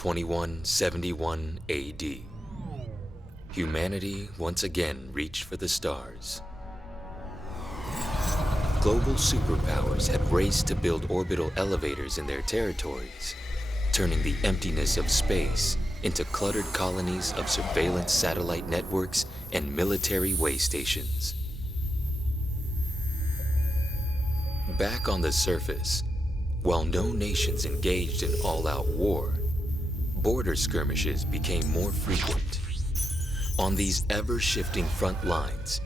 2171 AD. Humanity once again reached for the stars. Global superpowers had raced to build orbital elevators in their territories, turning the emptiness of space into cluttered colonies of surveillance satellite networks and military way stations. Back on the surface, while no nations engaged in all-out war, border skirmishes became more frequent. On these ever-shifting front lines,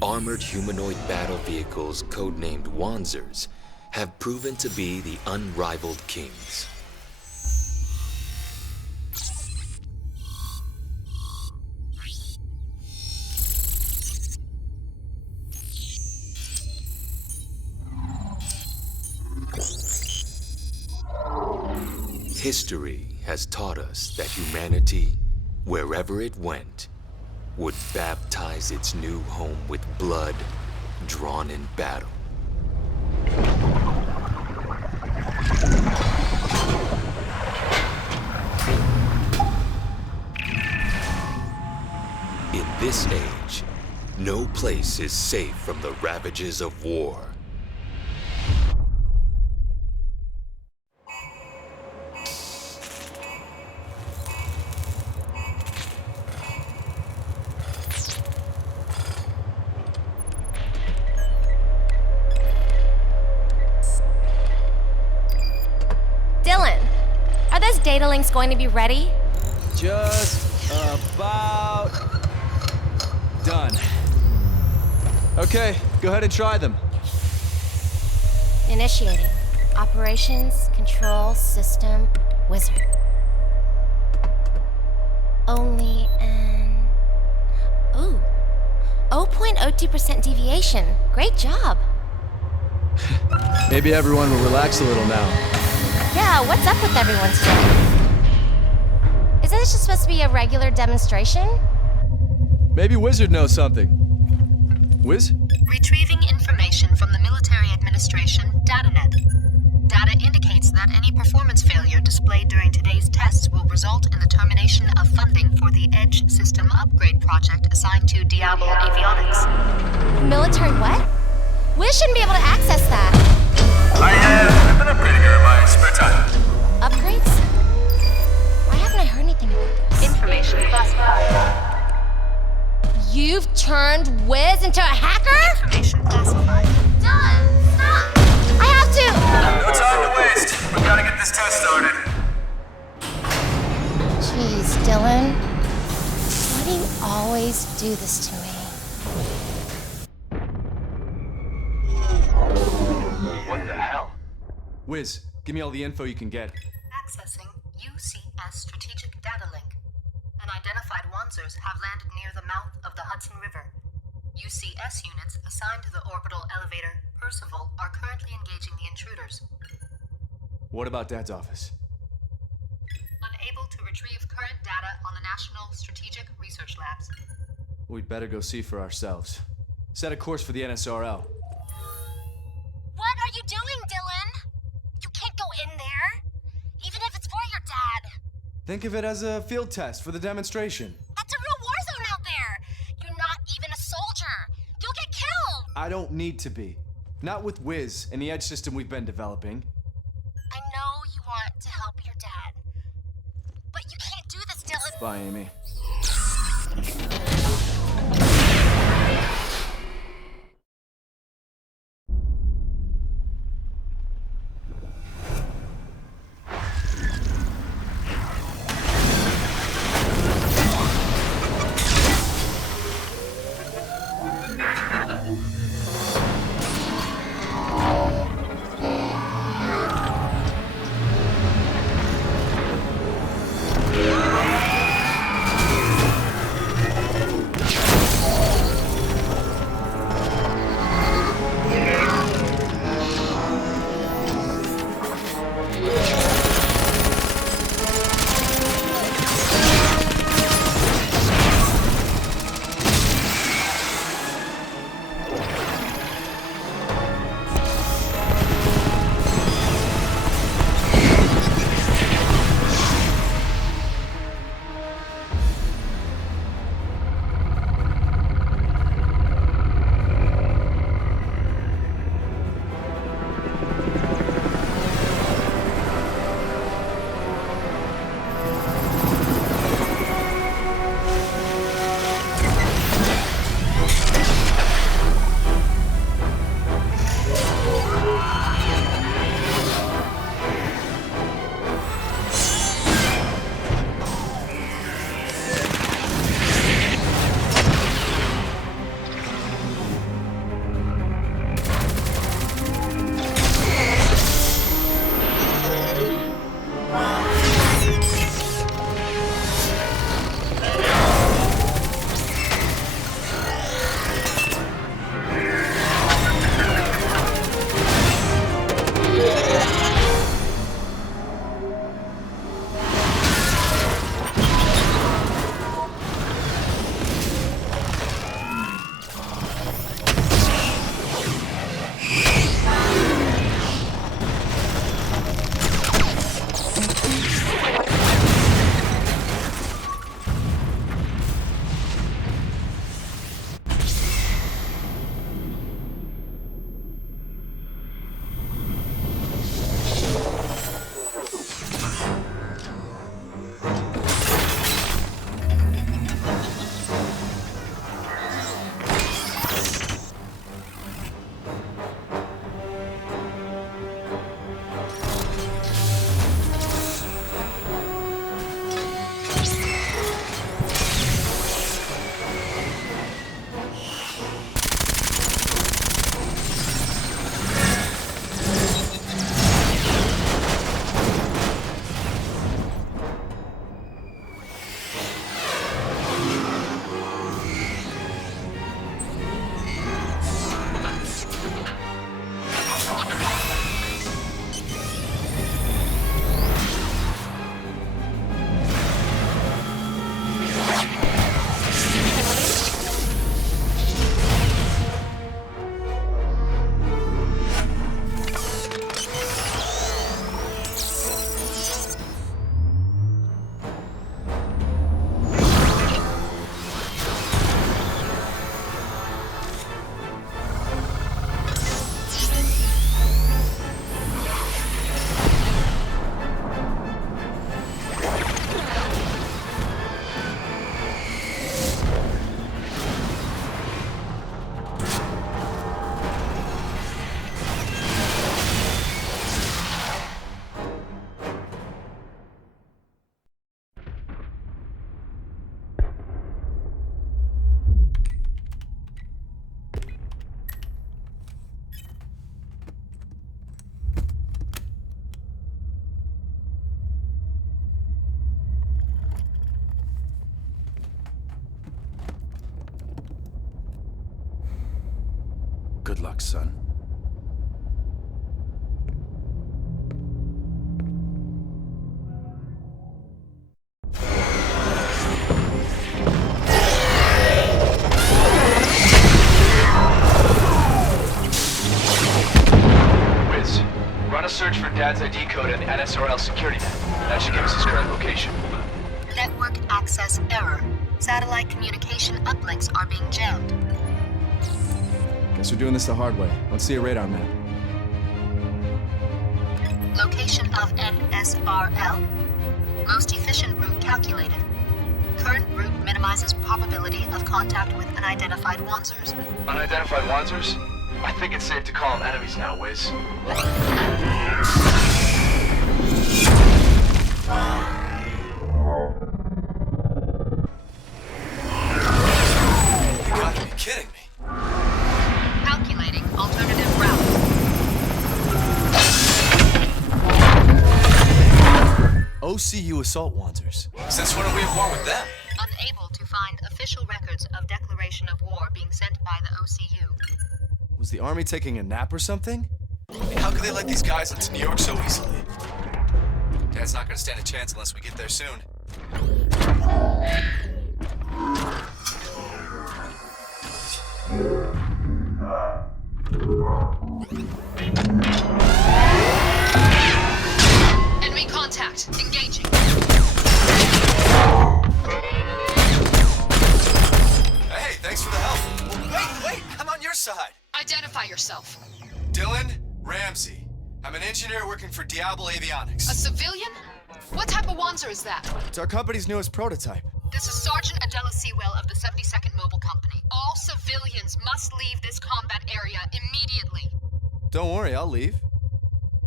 armored humanoid battle vehicles codenamed Wanzers have proven to be the unrivaled kings. History has taught us that humanity, wherever it went, would baptize its new home with blood drawn in battle. In this age, no place is safe from the ravages of war. Data link's going to be ready? Just about done. Okay, go ahead and try them. Initiating. Operations, control, system, wizard. Only an... Ooh. 0.02% deviation. Great job. Maybe everyone will relax a little now. Yeah, what's up with everyone today? Isn't this just supposed to be a regular demonstration? Maybe Wizard knows something. Wiz? Retrieving information from the Military Administration DataNet. Data indicates that any performance failure displayed during today's tests will result in the termination of funding for the Edge System Upgrade project assigned to Diablo Avionics. Military what? Wiz shouldn't be able to access that. I've been upgrading her in my spare time. Upgrades? Why haven't I heard anything about this? Information classified. You've turned Wiz into a hacker? Information classified. Dylan, stop! I have to! No time to waste. We've got to get this test started. Jeez, Dylan. Why do you always do this to me? What the hell? Wiz, give me all the info you can get. Accessing UCS Strategic Data Link. Unidentified Wanzers have landed near the mouth of the Hudson River. UCS units assigned to the orbital elevator Percival are currently engaging the intruders. What about Dad's office? Unable to retrieve current data on the National Strategic Research Labs. We'd better go see for ourselves. Set a course for the NSRL. What are you doing, Dylan? You can't go in there. Even if it's for your dad. Think of it as a field test for the demonstration. That's a real war zone out there. You're not even a soldier. You'll get killed. I don't need to be. Not with Wiz and the Edge system we've been developing. I know you want to help your dad. But you can't do this, Dylan. Bye, Amy. works, son. Wiz, run a search for Dad's ID code and the NSRL security net. That should give us his current location. Network access error. Satellite communication uplinks are being jammed. Guess we're doing this the hard way. Let's see a radar map. Location of NSRL. Most efficient route calculated. Current route minimizes probability of contact with unidentified Wanzers. Unidentified Wanzers? I think it's safe to call them enemies now, Wiz. You gotta be kidding me. Calculating alternative route. OCU assault Wanzers. Since when are we at war with them? Unable to find official records of declaration of war being sent by the OCU. Was the army taking a nap or something? I mean, how could they let these guys into New York so easily? Dad's not gonna stand a chance unless we get there soon. Enemy contact. Engaging. Hey, thanks for the help. Wait, I'm on your side. Identify yourself. Dylan Ramsey. I'm an engineer working for Diablo Avionics. A civilian? What type of Wanzer is that? It's our company's newest prototype. This is Sergeant Adela Sewell of the 72nd Mobile Company. All civilians must leave this combat area immediately. Don't worry, I'll leave.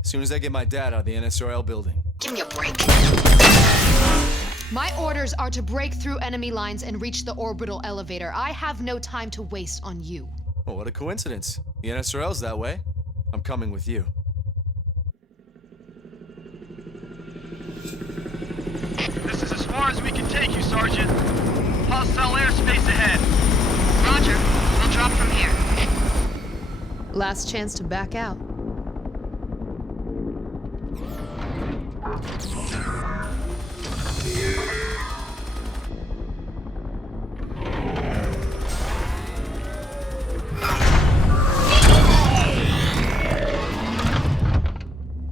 As soon as I get my dad out of the NSRL building. Give me a break. My orders are to break through enemy lines and reach the orbital elevator. I have no time to waste on you. Oh, what a coincidence. The NSRL's that way. I'm coming with you. This is as far as we can take you, Sergeant. Hostile airspace ahead. Roger. We'll drop from here. Last chance to back out.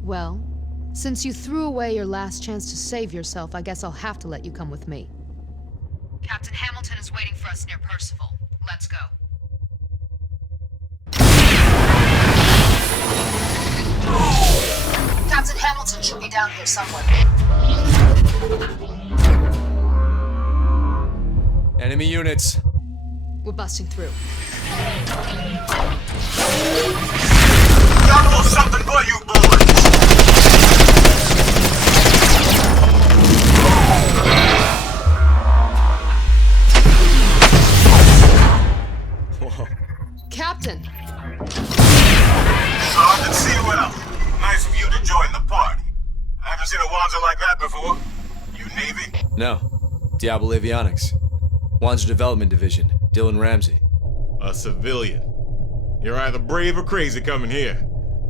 Well, since you threw away your last chance to save yourself, I guess I'll have to let you come with me. Captain Hamilton is waiting for us near Percival. Let's go. Captain Hamilton should be down here somewhere. Enemy units. We're busting through. Got a little something for you, boys. Whoa. Captain! Sergeant Sewell. Nice of you to join the party. I haven't seen a Wanzer like that before. You Navy? No. Diablo Avionics. Wanzer Development Division. Dylan Ramsey. A civilian. You're either brave or crazy coming here.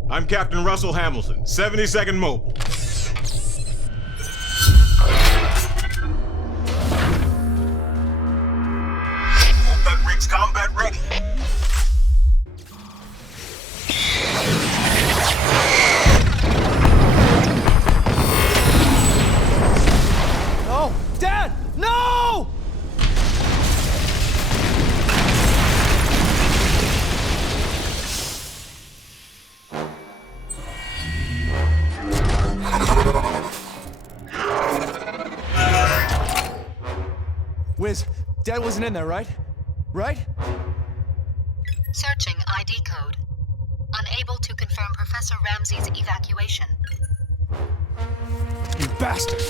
I'm Captain Russell Hamilton, 72nd Mobile. Hope that rig's combat ready. No! Dad! No! Wiz, Dad wasn't in there, right? Right? Searching ID code. Unable to confirm Professor Ramsey's evacuation. You bastard!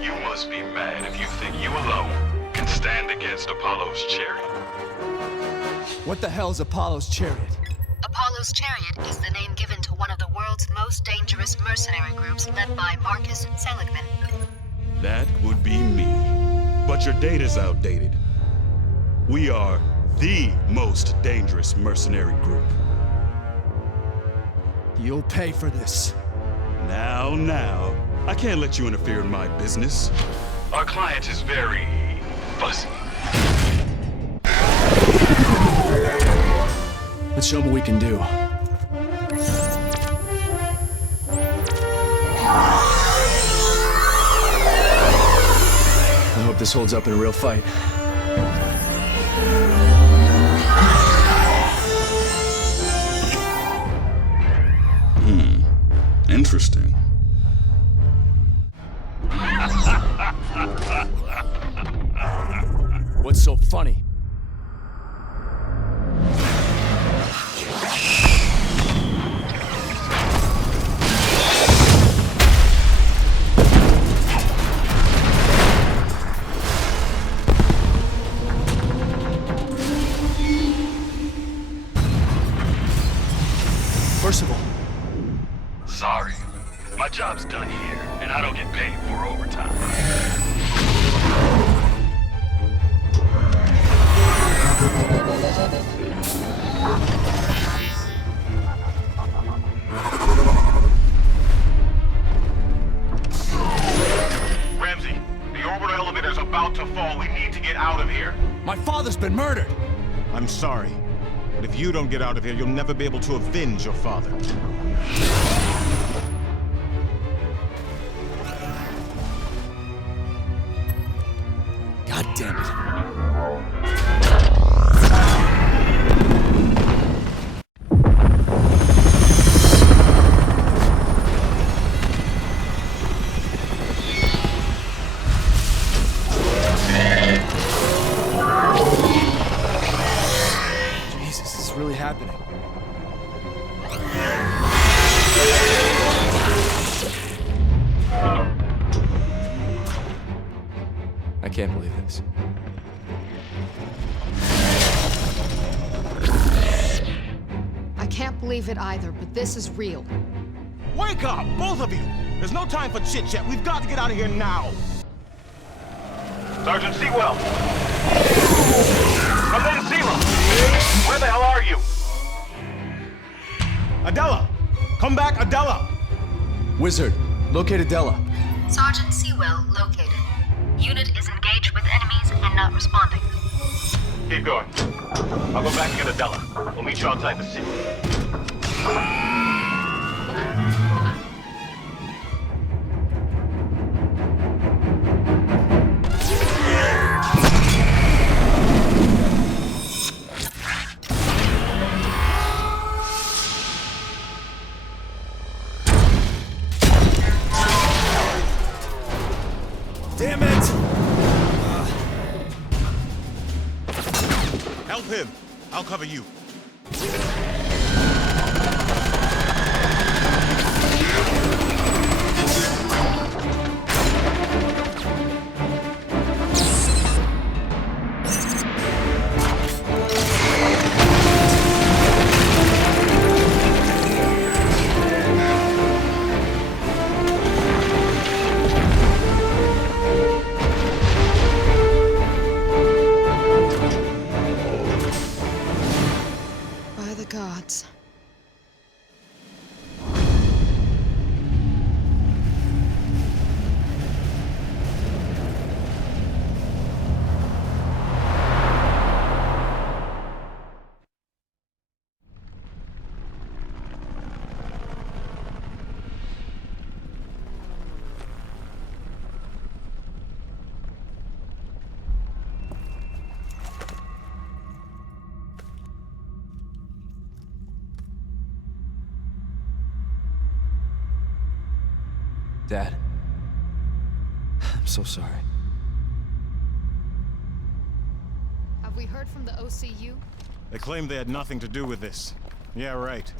You must be mad if you think you alone can stand against Apollo's chariot. What the hell is Apollo's chariot? Apollo's Chariot is the name given to one of the world's most dangerous mercenary groups led by Marcus Seligman. That would be me. but your data's outdated. We are the most dangerous mercenary group. You'll pay for this. Now, I can't let you interfere in my business. Our client is very fuzzy. Let's show them what we can do. I hope this holds up in a real fight. Interesting. What's so funny? First of all, Sorry, my job's done here, and I don't get paid for overtime. Ramsey, the orbital elevator's about to fall. We need to get out of here. my father's been murdered! I'm sorry, but if you don't get out of here, you'll never be able to avenge your father. God damn it. Jesus, this is really happening. I can't believe this. I can't believe it either, but this is real. Wake up, both of you! There's no time for chit-chat. We've got to get out of here now. Sergeant Sewell! Captain Sewell! Where the hell are you? Adela! Come back, Adela! Wizard, locate Adela. Sergeant Sewell located. Unit is engaged with enemies and not responding. Keep going. I'll go back and get Adela. We'll meet you outside the city. Damn it! Help him. I'll cover you. By the gods. Dad. I'm so sorry. Have we heard from the OCU? They claim they had nothing to do with this. Yeah, right.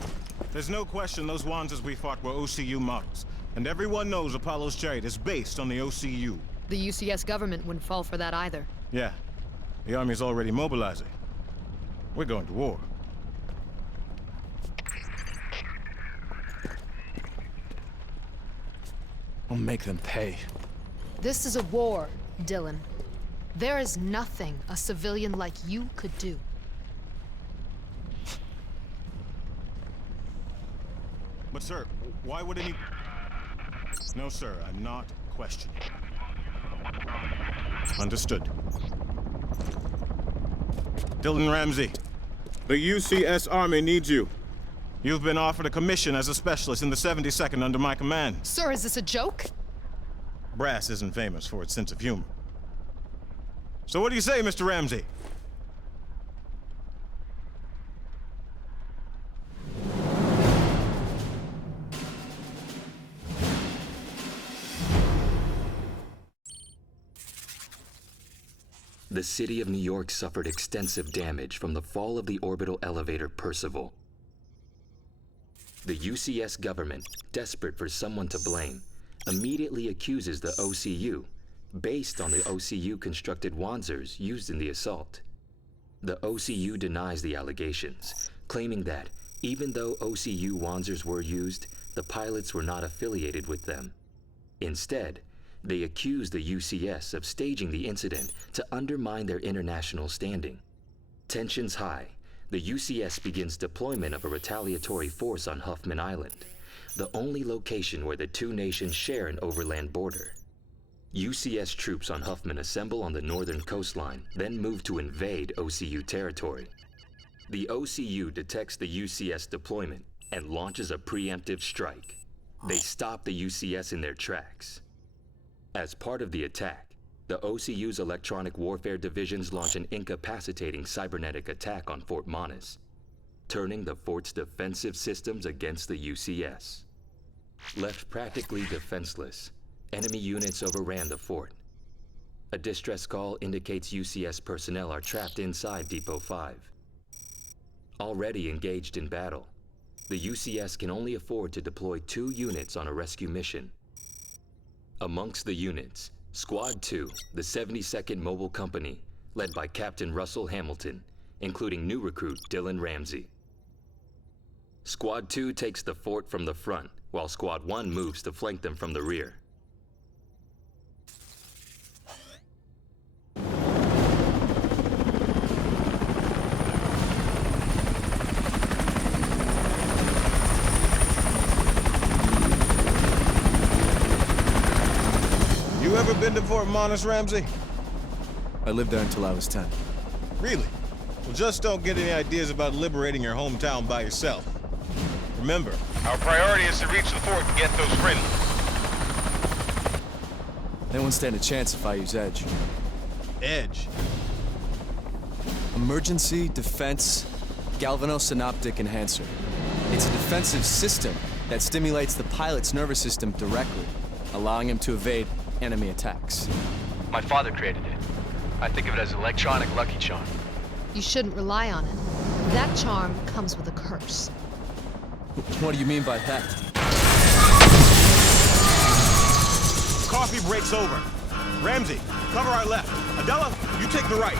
There's no question those Wanzas we fought were OCU models. And everyone knows Apollo's chariot is based on the OCU. The UCS government wouldn't fall for that either. Yeah. The army's already mobilizing. We're going to war. We'll make them pay. This is a war, Dylan. There is nothing a civilian like you could do. But sir, why would any... No, sir, I'm not questioning. Understood. Dylan Ramsey, the UCS Army needs you. You've been offered a commission as a specialist in the 72nd under my command. Sir, is this a joke? Brass isn't famous for its sense of humor. So what do you say, Mr. Ramsey? The city of New York suffered extensive damage from the fall of the orbital elevator Percival. The UCS government, desperate for someone to blame, immediately accuses the OCU, based on the OCU-constructed Wanzers used in the assault. The OCU denies the allegations, claiming that, even though OCU Wanzers were used, the pilots were not affiliated with them. Instead, they accuse the UCS of staging the incident to undermine their international standing. Tensions high, the UCS begins deployment of a retaliatory force on Huffman Island, the only location where the two nations share an overland border. UCS troops on Huffman assemble on the northern coastline, then move to invade OCU territory. The OCU detects the UCS deployment and launches a preemptive strike. They stop the UCS in their tracks. As part of the attack, the OCU's electronic warfare divisions launch an incapacitating cybernetic attack on Fort Monas, turning the fort's defensive systems against the UCS. Left practically defenseless, enemy units overran the fort. A distress call indicates UCS personnel are trapped inside Depot 5. Already engaged in battle, the UCS can only afford to deploy 2 units on a rescue mission. Amongst the units, Squad 2, the 72nd Mobile Company, led by Captain Russell Hamilton, including new recruit Dylan Ramsey. Squad 2 takes the fort from the front, while Squad 1 moves to flank them from the rear. You ever been to Fort Monas, Ramsey? I lived there until I was 10. Really? Well, just don't get any ideas about liberating your hometown by yourself. Remember, our priority is to reach the fort and get those friendlies. They won't stand a chance if I use Edge. Edge? Emergency Defense Galvanosynaptic Enhancer. It's a defensive system that stimulates the pilot's nervous system directly, allowing him to evade enemy attacks. My father created it. I think of it as electronic lucky charm. You shouldn't rely on it. That charm comes with a curse. What do you mean by that? Coffee break's over. Ramsey, cover our left. Adela, you take the right.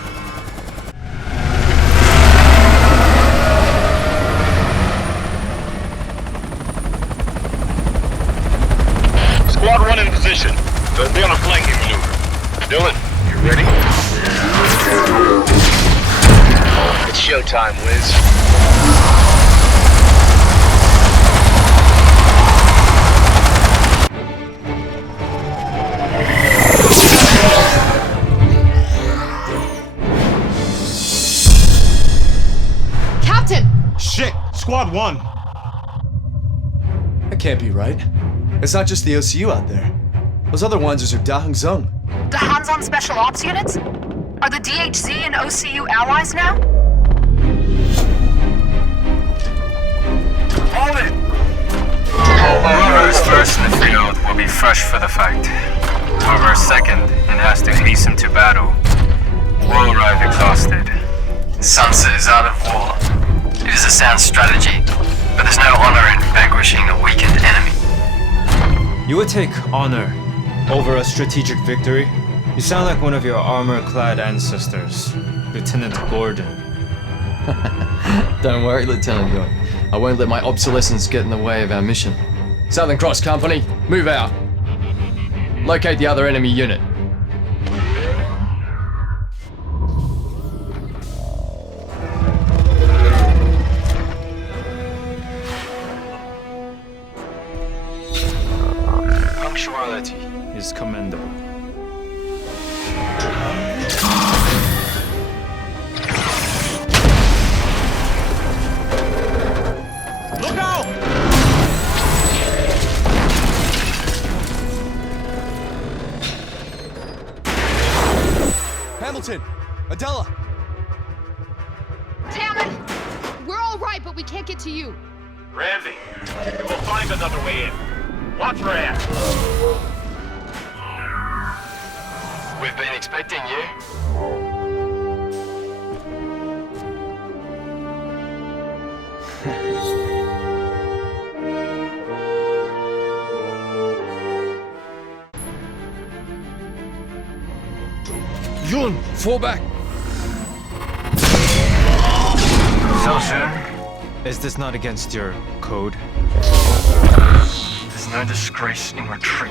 Squad 1 in position. They'll be on a flanking maneuver. Dylan, you ready? It's showtime, Wiz. Captain! Shit! Squad 1! That can't be right. It's not just the OCU out there. Those other Wanzers are Da Hung Zung. The Hanzon Special Ops units? Are the DHZ and OCU allies now? Hold it! Whoever is first in the field will be fresh for the fight. Whoever is second and has to hasten to battle will arrive exhausted. Sunset is out of war. It is a sound strategy, but there's no honor in vanquishing a weakened enemy. You would take honor over a strategic victory? You sound like one of your armor-clad ancestors, Lieutenant Gordon. Don't worry, Lieutenant York. I won't let my obsolescence get in the way of our mission. Southern Cross Company, move out. Locate the other enemy unit. but we can't get to you. Ramsey, we'll find another way in. Watch your ass. We've been expecting you. Yun, fall back. So soon? Is this not against your code? There's no disgrace in retreat.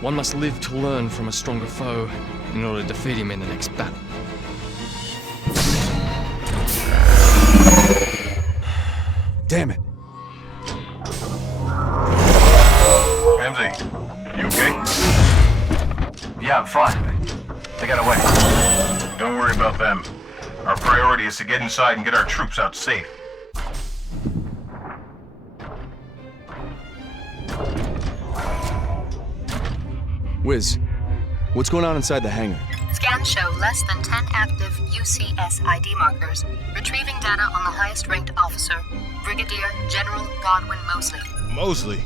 One must live to learn from a stronger foe in order to defeat him in the next battle. Damn it. Ramsey, you okay? Yeah, I'm fine. They got away. Don't worry about them. Our priority is to get inside and get our troops out safe. Wiz, what's going on inside the hangar? Scans show less than 10 active UCS ID markers. Retrieving data on the highest-ranked officer, Brigadier General Godwin Mosley. Mosley?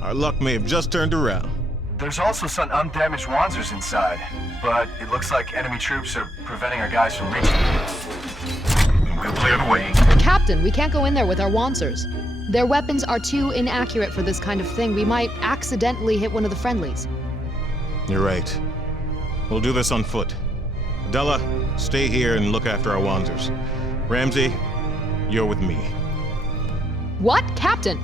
Our luck may have just turned around. There's also some undamaged Wanzers inside, but it looks like enemy troops are preventing our guys from reaching. We'll clear the way. Captain, we can't go in there with our Wanzers. Their weapons are too inaccurate for this kind of thing. We might accidentally hit one of the friendlies. You're right. We'll do this on foot. Adela, stay here and look after our Wanzers. Ramsey, you're with me. What? Captain?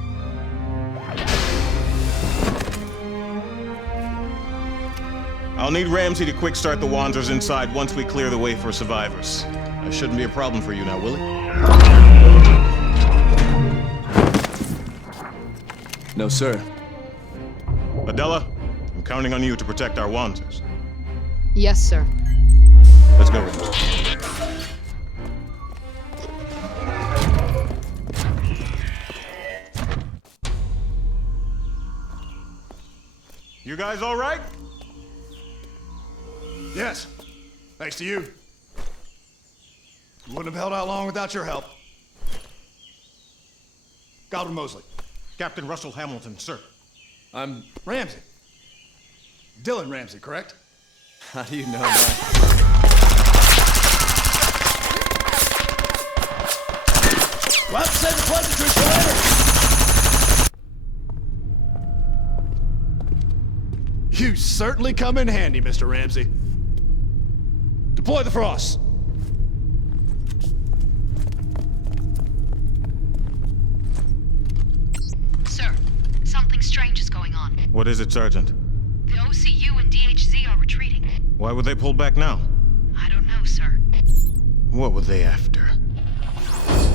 I'll need Ramsey to quick start the Wanzers inside once we clear the way for survivors. That shouldn't be a problem for you now, will it? No, sir. Adela, I'm counting on you to protect our Wanzers. Yes, sir. Let's go, Ramsey. You guys all right? Yes. Thanks to you. Wouldn't have held out long without your help. Godwin Mosley. Captain Russell Hamilton, sir. I'm Ramsey. Dylan Ramsey, correct? How do you know that? Well, save the pleasantries for later. You certainly come in handy, Mr. Ramsey. Deploy the Frost. Sir, something strange is going on. What is it, Sergeant? The OCU and DHZ are retreating. Why would they pull back now? I don't know, sir. What were they after?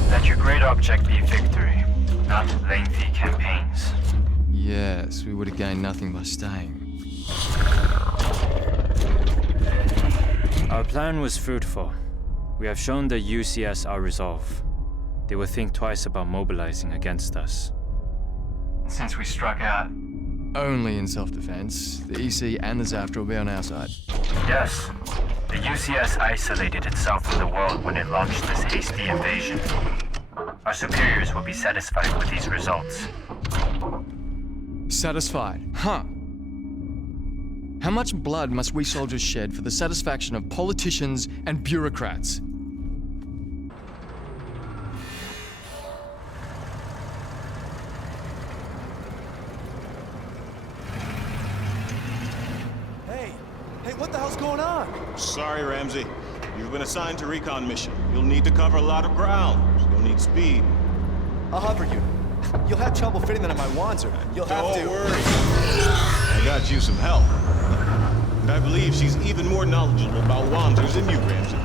That your great object be victory, not lengthy campaigns. Yes, we would have gained nothing by staying. Our plan was fruitful. We have shown the UCS our resolve. They will think twice about mobilizing against us. Since we struck out. Only in self-defense. The EC and the Zafta will be on our side. Yes. The UCS isolated itself from the world when it launched this hasty invasion. Our superiors will be satisfied with these results. Satisfied? Huh. How much blood must we soldiers shed for the satisfaction of politicians and bureaucrats? Hey, what the hell's going on? Sorry, Ramsey. You've been assigned to recon mission. You'll need to cover a lot of ground. You'll need speed. I'll hover you. You'll have trouble fitting that in my Wanzer. You'll have to. Don't worry. I got you some help. And I believe she's even more knowledgeable about Wanzers than you, Ramsey.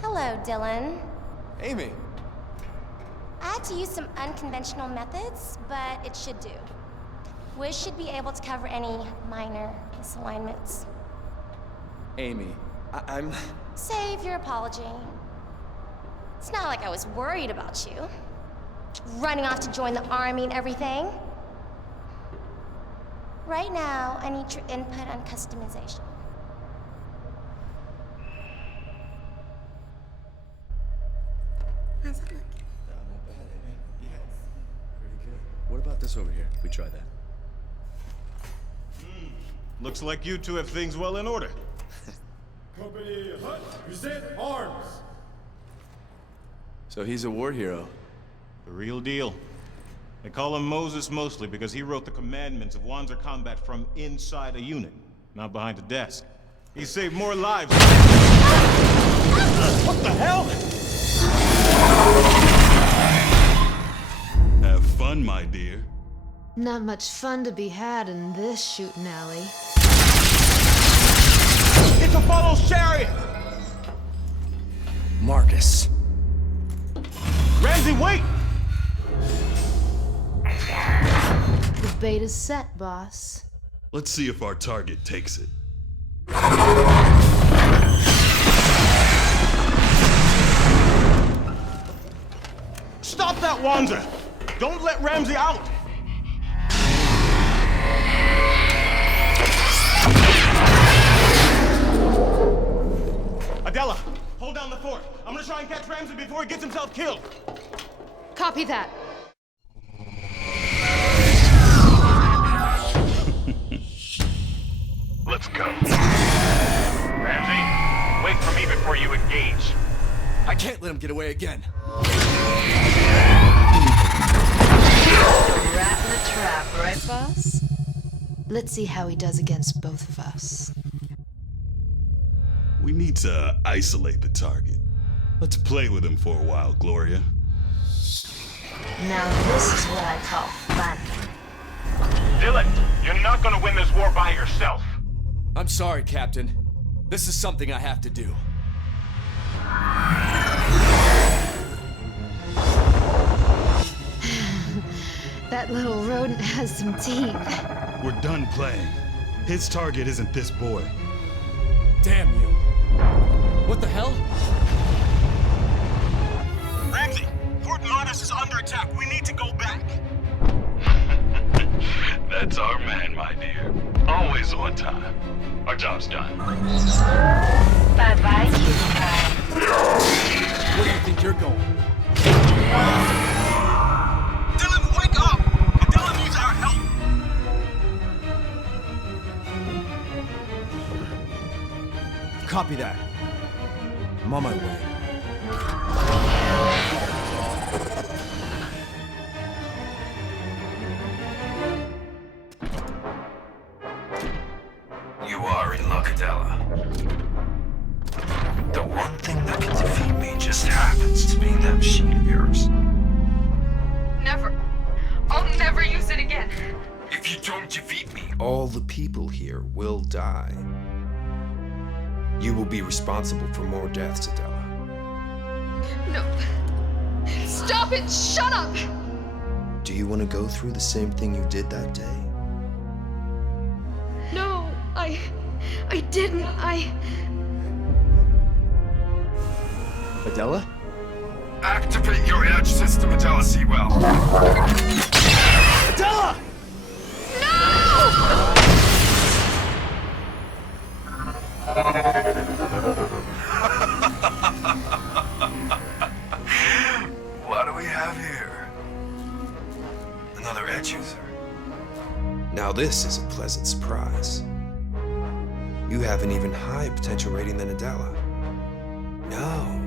Hello, Dylan. Amy. I had to use some unconventional methods, but it should do. Wiz should be able to cover any minor misalignments. Amy, I'm... Save your apology. It's not like I was worried about you. Running off to join the army and everything. Right now, I need your input on customization. this over here? We try that. Looks like you two have things well in order. Company Hut, present arms! So he's a war hero. The real deal. They call him Moses mostly because he wrote the commandments of Wanzer combat from inside a unit, not behind a desk. He saved more lives. What the hell? Have fun, my dear. Not much fun to be had in this shooting alley. It's Apollo's chariot! Marcus. Ramsey, wait! The bait is set, boss. Let's see if our target takes it. Stop that, Wanzer! Don't let Ramsey out! Adela, hold down the fort. I'm gonna try and catch Ramsey before he gets himself killed. Copy that. Let's go. Ramsey, wait for me before you engage. I can't let him get away again. Rat in the trap, right, boss? Let's see how he does against both of us. We need to isolate the target. Let's play with him for a while, Gloria. Now this is what I call fun. Dylan, you're not gonna win this war by yourself. I'm sorry, Captain. This is something I have to do. That little rodent has some teeth. We're done playing. His target isn't this boy. Damn you. What the hell? Ramsey, Fort Modest is under attack. We need to go back. That's our man, my dear. Always on time. Our job's done. Bye-bye, cutie pie. Where do you think you're going? Dylan, wake up! Adela needs our help! Copy that. I'm on my way. You are in luck, Adela. The one thing that can defeat me just happens to be that machine of yours. Never. I'll never use it again. If you don't defeat me, all the people here will die. You will be responsible for more deaths, Adela. No. Stop it! Shut up! Do you want to go through the same thing you did that day? No, I didn't. Adela? Activate your edge system, Adela Sewell. Adela! What do we have here? Another edge user. Now this is a pleasant surprise. You have an even higher potential rating than Adela. No.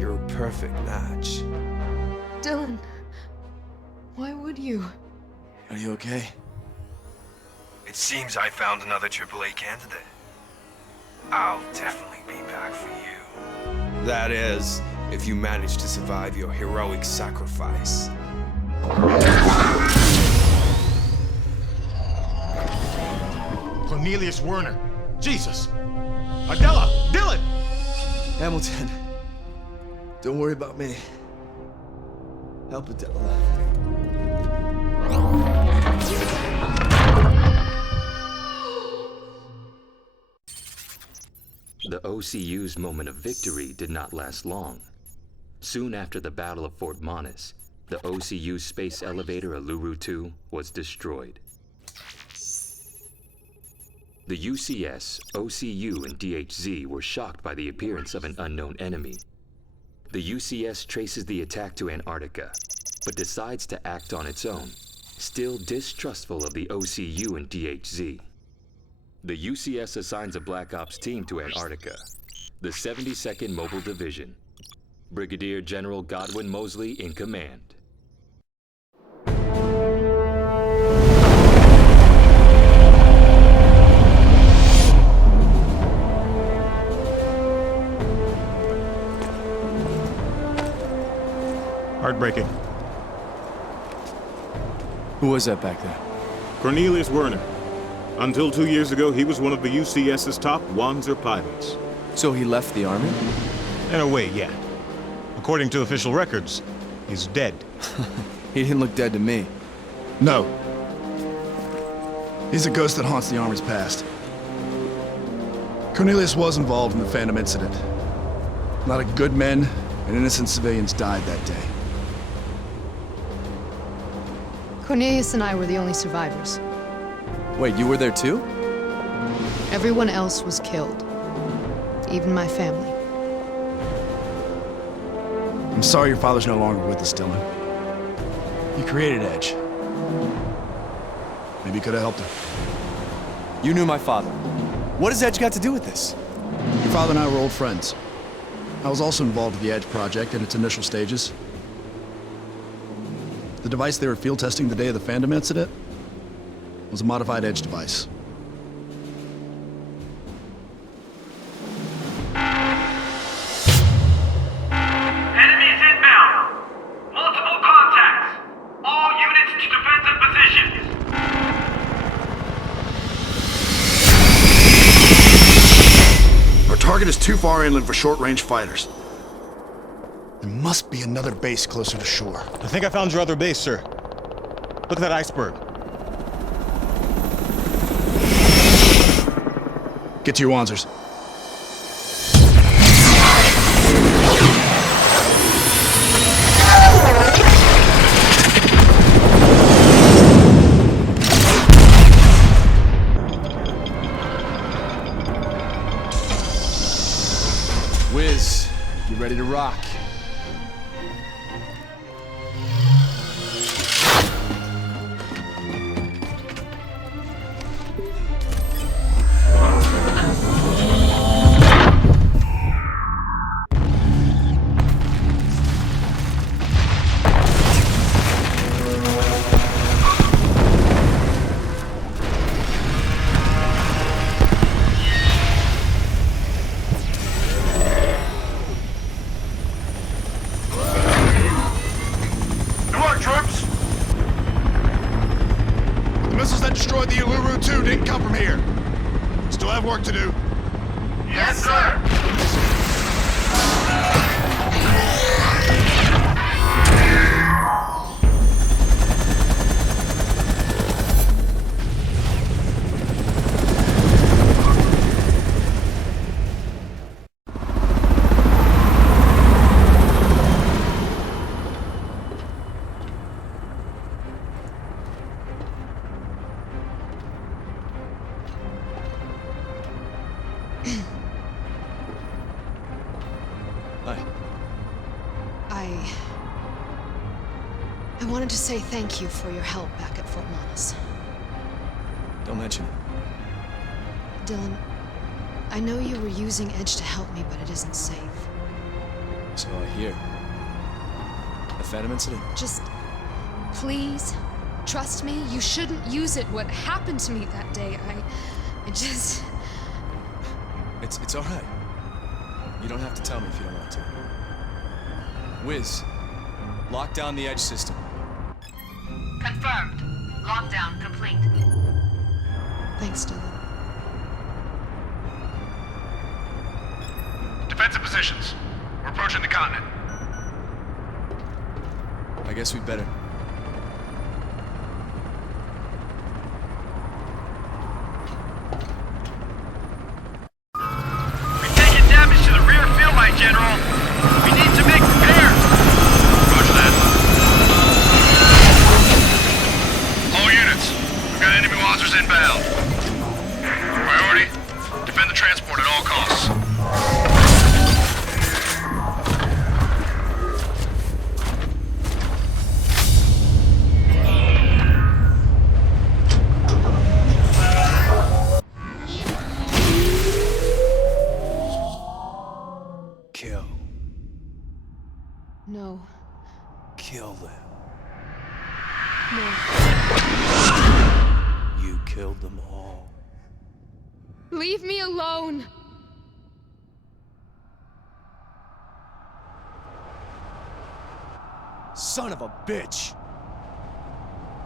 You're a perfect match. Dylan, why would you? Are you okay? It seems I found another AAA candidate. I'll definitely be back for you. That is, if you manage to survive your heroic sacrifice. Cornelius Werner. Jesus. Adela! Dylan! Hamilton. Don't worry about me. Help Adela. The OCU's moment of victory did not last long. Soon after the Battle of Fort Monis, the OCU space elevator Aluru 2 was destroyed. The UCS, OCU, and DHZ were shocked by the appearance of an unknown enemy. The UCS traces the attack to Antarctica, but decides to act on its own, still distrustful of the OCU and DHZ. The UCS assigns a Black Ops team to Antarctica, the 72nd Mobile Division. Brigadier General Godwin Mosley in command. Heartbreaking. Who was that back there? Cornelius Werner. Until 2 years ago, he was one of the UCS's top Wanzer pilots. So he left the army? In a way, yeah. According to official records, he's dead. He didn't look dead to me. No. He's a ghost that haunts the Army's past. Cornelius was involved in the Phantom incident. A lot of good men and innocent civilians died that day. Cornelius and I were the only survivors. Wait, you were there too? Everyone else was killed. Even my family. I'm sorry your father's no longer with us, Dylan. He created Edge. Maybe you could have helped him. You knew my father. What has Edge got to do with this? Your father and I were old friends. I was also involved with the Edge project in its initial stages. The device they were field testing the day of the Phantom incident was a modified Edge device. Enemies inbound! Multiple contacts! All units to defensive positions! Our target is too far inland for short-range fighters. There must be another base closer to shore. I think I found your other base, sir. Look at that iceberg. Get to your Wanzers. Wiz, you ready to rock? Work to do. Yes, sir! I wanted to say thank you for your help back at Fort Manus. Don't mention it. Dylan, I know you were using Edge to help me, but it isn't safe. So I hear. The Phantom incident? Just, please, trust me, you shouldn't use it. What happened to me that day, I just... It's all right. You don't have to tell me if you don't want to. Wiz, lock down the Edge system. Confirmed. Lockdown complete. Thanks, Dylan. Defensive positions. We're approaching the continent. I guess we'd better. We've taken damage to the rear field line, General. We need to make repairs. Roger that. All units, we've got enemy Wanzers inbound. Priority, defend the transport at all costs. Kill. No. Kill them. No. You killed them all. Leave me alone! Son of a bitch!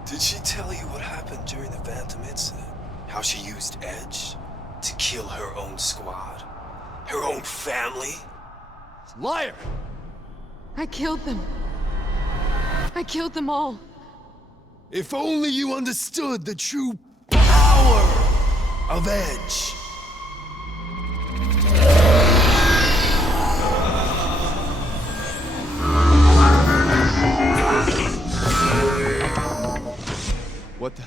Did she tell you what happened during the Phantom incident? How she used Edge to kill her own squad? Her own family? Liar! I killed them. I killed them all. If only you understood the true power of Edge. What the?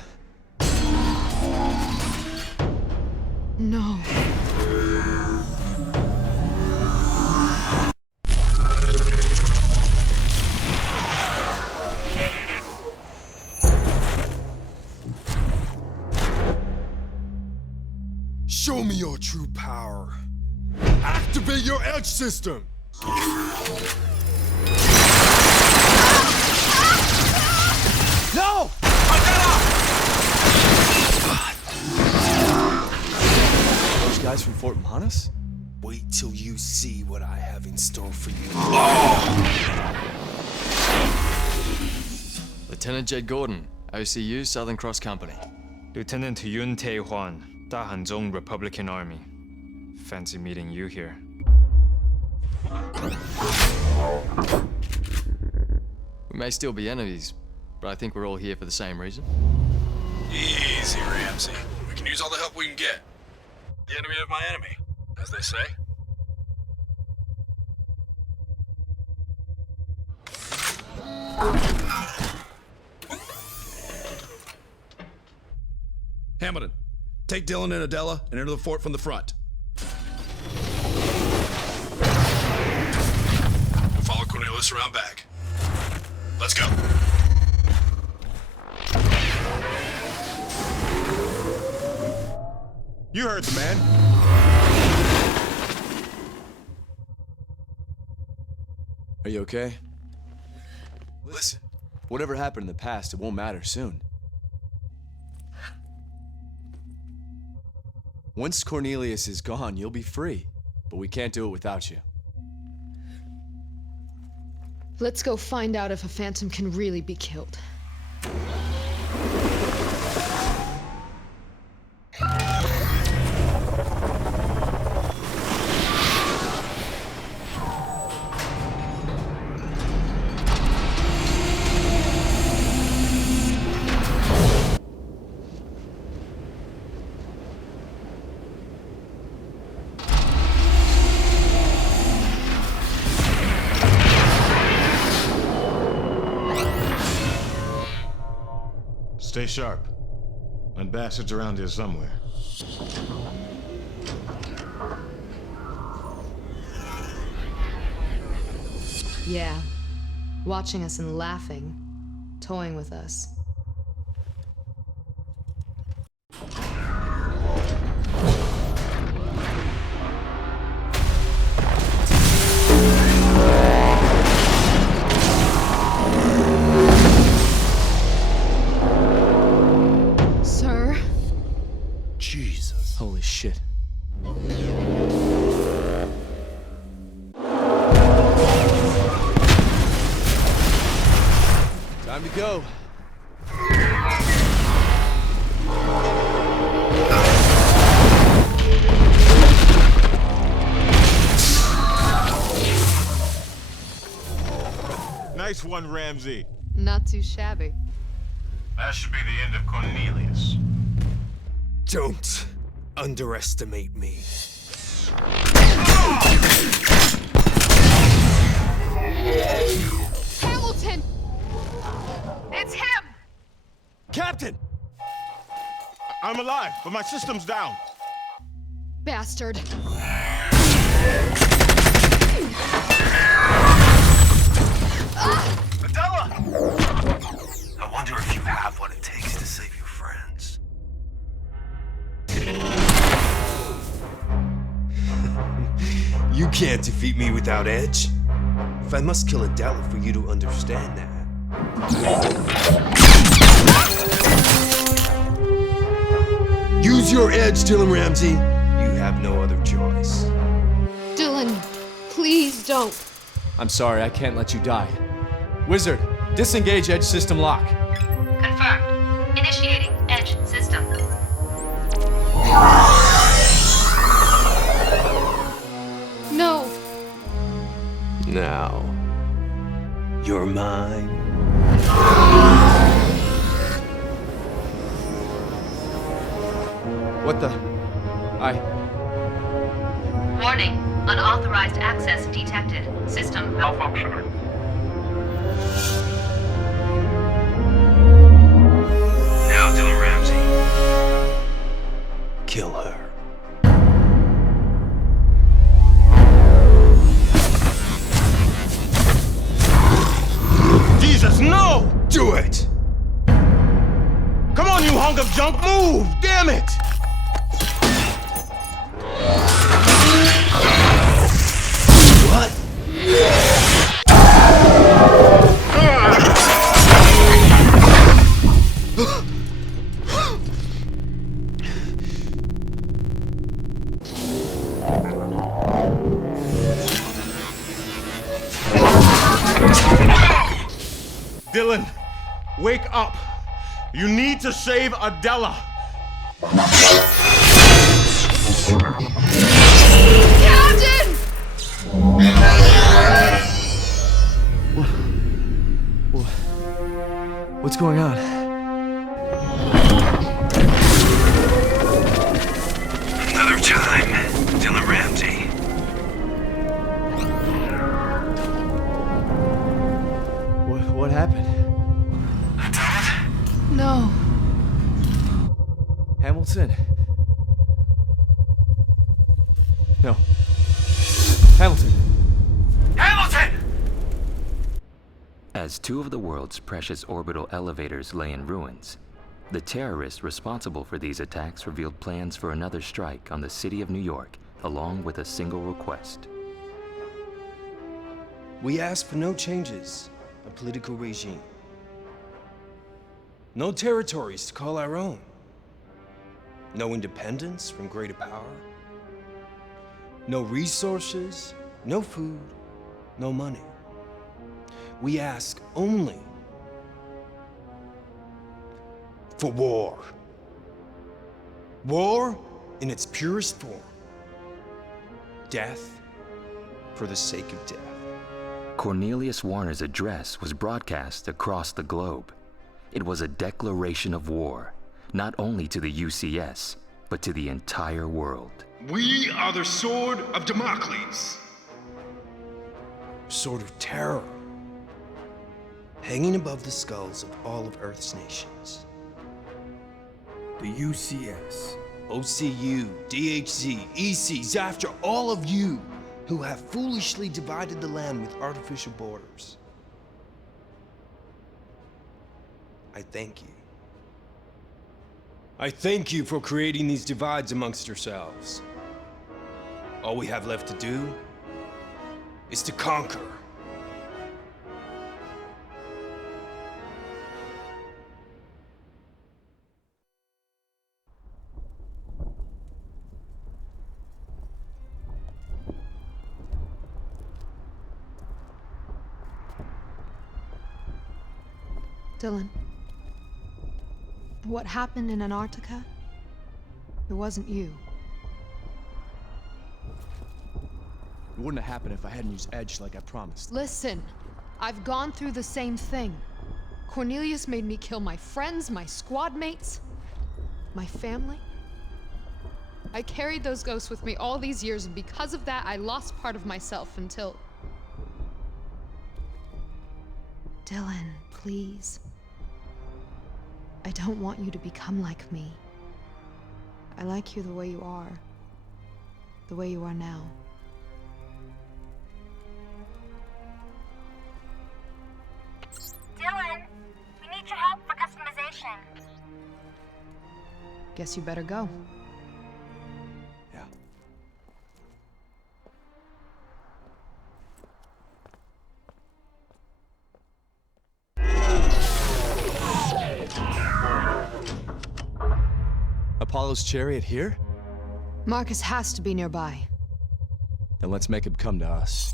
No. Show me your true power. Activate your Edge system. No! Those guys from Fort Manus? Wait till you see what I have in store for you. Lieutenant Jed Gordon, OCU Southern Cross Company. Lieutenant Yun Tae Hwan, Dahanzong Republican Army. Fancy meeting you here. We may still be enemies, but I think we're all here for the same reason. Easy, Ramsey. We can use all the help we can get. The enemy of my enemy, as they say. Hamilton, take Dylan and Adela and enter the fort from the front. We'll follow Cornelius around back. Let's go. You heard the man. Are you okay? Listen. Whatever happened in the past, it won't matter soon. Once Cornelius is gone, you'll be free. But we can't do it without you. Let's go find out if a Phantom can really be killed. Stay sharp. And bastards around here somewhere. Yeah. Watching us and laughing. Toying with us. Sir? Jesus. Holy shit. Time to go. Nice one, Ramsey. Not too shabby. That should be the end of Cornelius. Don't underestimate me. Hamilton! It's him! Captain! I'm alive, but my system's down. Bastard. Adela! I wonder if you have what it takes to save your friends. You can't defeat me without Edge. If I must kill Adela for you to understand that. Use your Edge, Dylan Ramsey. You have no other choice. Dylan, please don't. I'm sorry, I can't let you die. Wizard, disengage Edge system lock. Confirmed. Initiating Edge system. No. Now, you're mine. What the? Warning. Unauthorized access detected. System malfunction. Now, Dylan Ramsey. Kill her. Jesus, no! Do it! Come on, you hunk of junk, move! Damn it! What? Dylan, wake up. You need to save Adela. Captain! What's going on? Another time, Dylan Ramsey. What happened? No. Hamilton. No. Hamilton. Hamilton! As two of the world's precious orbital elevators lay in ruins, the terrorists responsible for these attacks revealed plans for another strike on the city of New York, along with a single request. We ask for no changes of political regime. No territories to call our own. No independence from greater power. No resources, no food, no money. We ask only for war. War in its purest form. Death for the sake of death. Cornelius Warner's address was broadcast across the globe. It was a declaration of war, not only to the UCS, but to the entire world. We are the sword of Damocles. Sword of terror. Hanging above the skulls of all of Earth's nations. The UCS, OCU, DHZ, EC, Zaftra, all of you who have foolishly divided the land with artificial borders. I thank you. I thank you for creating these divides amongst yourselves. All we have left to do is to conquer. Dylan, what happened in Antarctica? It wasn't you. It wouldn't have happened if I hadn't used Edge like I promised. Listen, I've gone through the same thing. Cornelius made me kill my friends, my squad mates, my family. I carried those ghosts with me all these years, and because of that, I lost part of myself until... Dylan, please. I don't want you to become like me. I like you the way you are. The way you are now. Dylan, we need your help for customization. Guess you better go. Apollo's chariot here? Marcus has to be nearby. Then let's make him come to us.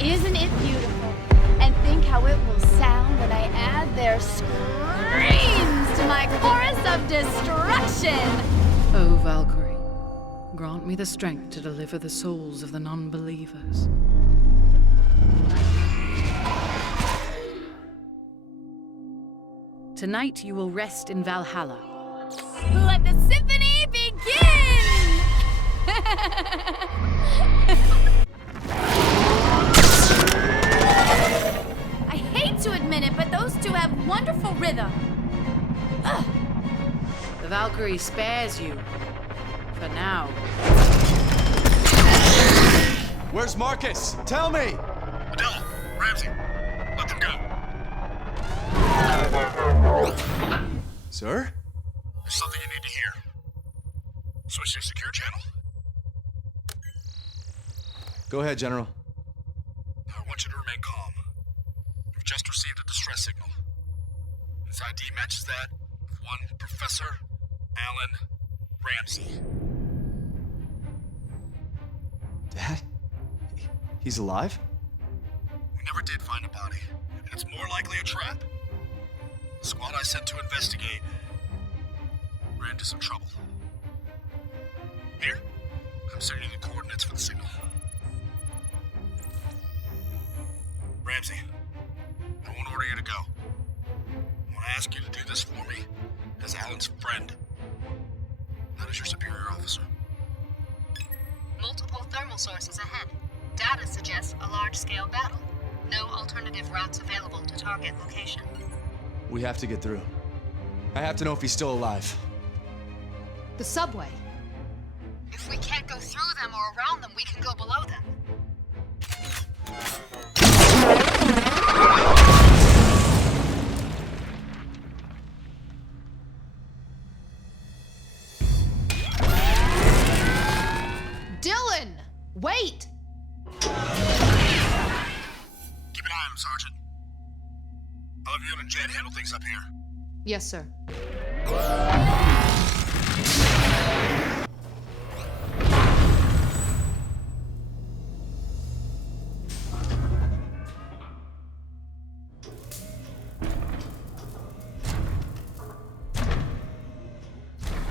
Isn't it beautiful? And think how it will sound when I add their screams to my chorus of destruction! O Valkyrie, grant me the strength to deliver the souls of the non-believers. Tonight you will rest in Valhalla. Let the symphony begin! I hate to admit it, but those two have wonderful rhythm. Ugh. The Valkyrie spares you. For now. Where's Marcus? Tell me! Adele, Ramsey, let them go. Sir? There's something you need to hear. Switch to secure channel. Go ahead, General. I want you to remain calm. You've just received a distress signal. His ID matches that of one Professor Alan Ramsey. Dad? He's alive? We never did find a body, and it's more likely a trap. The squad I sent to investigate ran into some trouble. Here, I'm sending you the coordinates for the signal. Ramsey, I won't order you to go. I want to ask you to do this for me as Alan's friend, not as your superior officer. Multiple thermal sources ahead. Data suggests a large-scale battle. No alternative routes available to target location. We have to get through. I have to know if he's still alive. The subway. If we can't go through them or around them, we can go below them. Dylan! Wait! Keep an eye on him, Sergeant. I'll have you and Jed handle things up here. Yes, sir.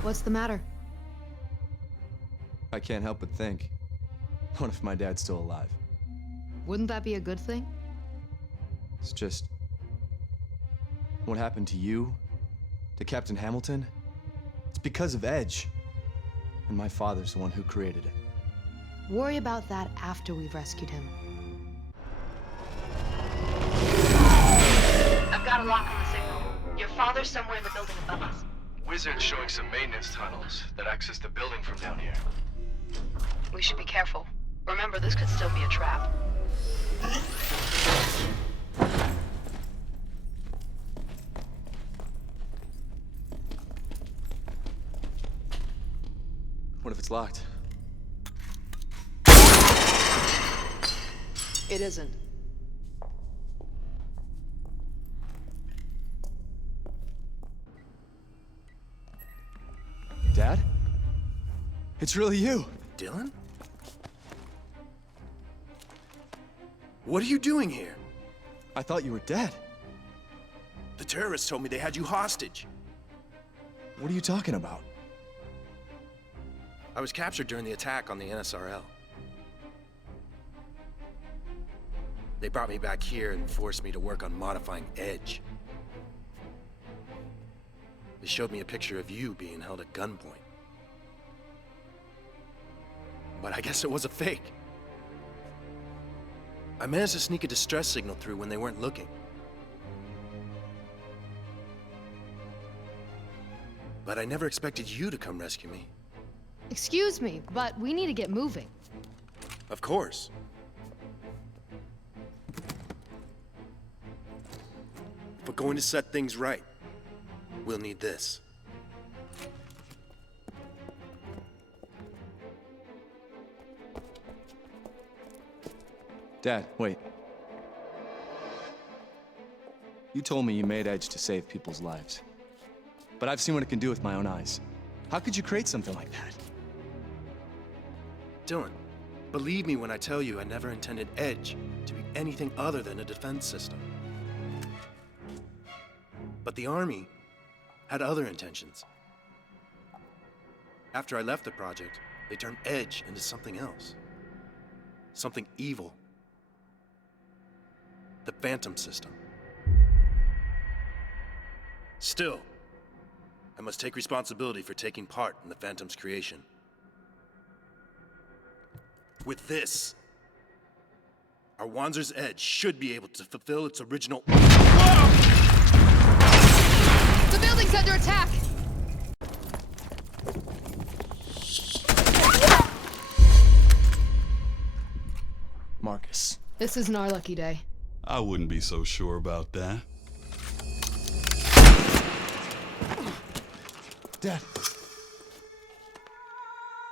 What's the matter? I can't help but think, what if my dad's still alive? Wouldn't that be a good thing? It's just... what happened to you? To Captain Hamilton? It's because of Edge. And my father's the one who created it. Worry about that after we've rescued him. I've got a lock on the signal. Your father's somewhere in the building above us. Wizard's showing some maintenance tunnels that access the building from down here. We should be careful. Remember, this could still be a trap. What if it's locked? It isn't. Dad? It's really you. Dylan? What are you doing here? I thought you were dead. The terrorists told me they had you hostage. What are you talking about? I was captured during the attack on the NSRL. They brought me back here and forced me to work on modifying Edge. They showed me a picture of you being held at gunpoint. But I guess it was a fake. I managed to sneak a distress signal through when they weren't looking. But I never expected you to come rescue me. Excuse me, but we need to get moving. Of course. If we're going to set things right, we'll need this. Dad, wait. You told me you made Edge to save people's lives. But I've seen what it can do with my own eyes. How could you create something like that? Dylan, believe me when I tell you I never intended Edge to be anything other than a defense system. But the Army had other intentions. After I left the project, they turned Edge into something else. Something evil. The Phantom System. Still, I must take responsibility for taking part in the Phantom's creation. With this, our Wanzer's Edge should be able to fulfill its original— The building's under attack! Marcus. This isn't our lucky day. I wouldn't be so sure about that. Dad.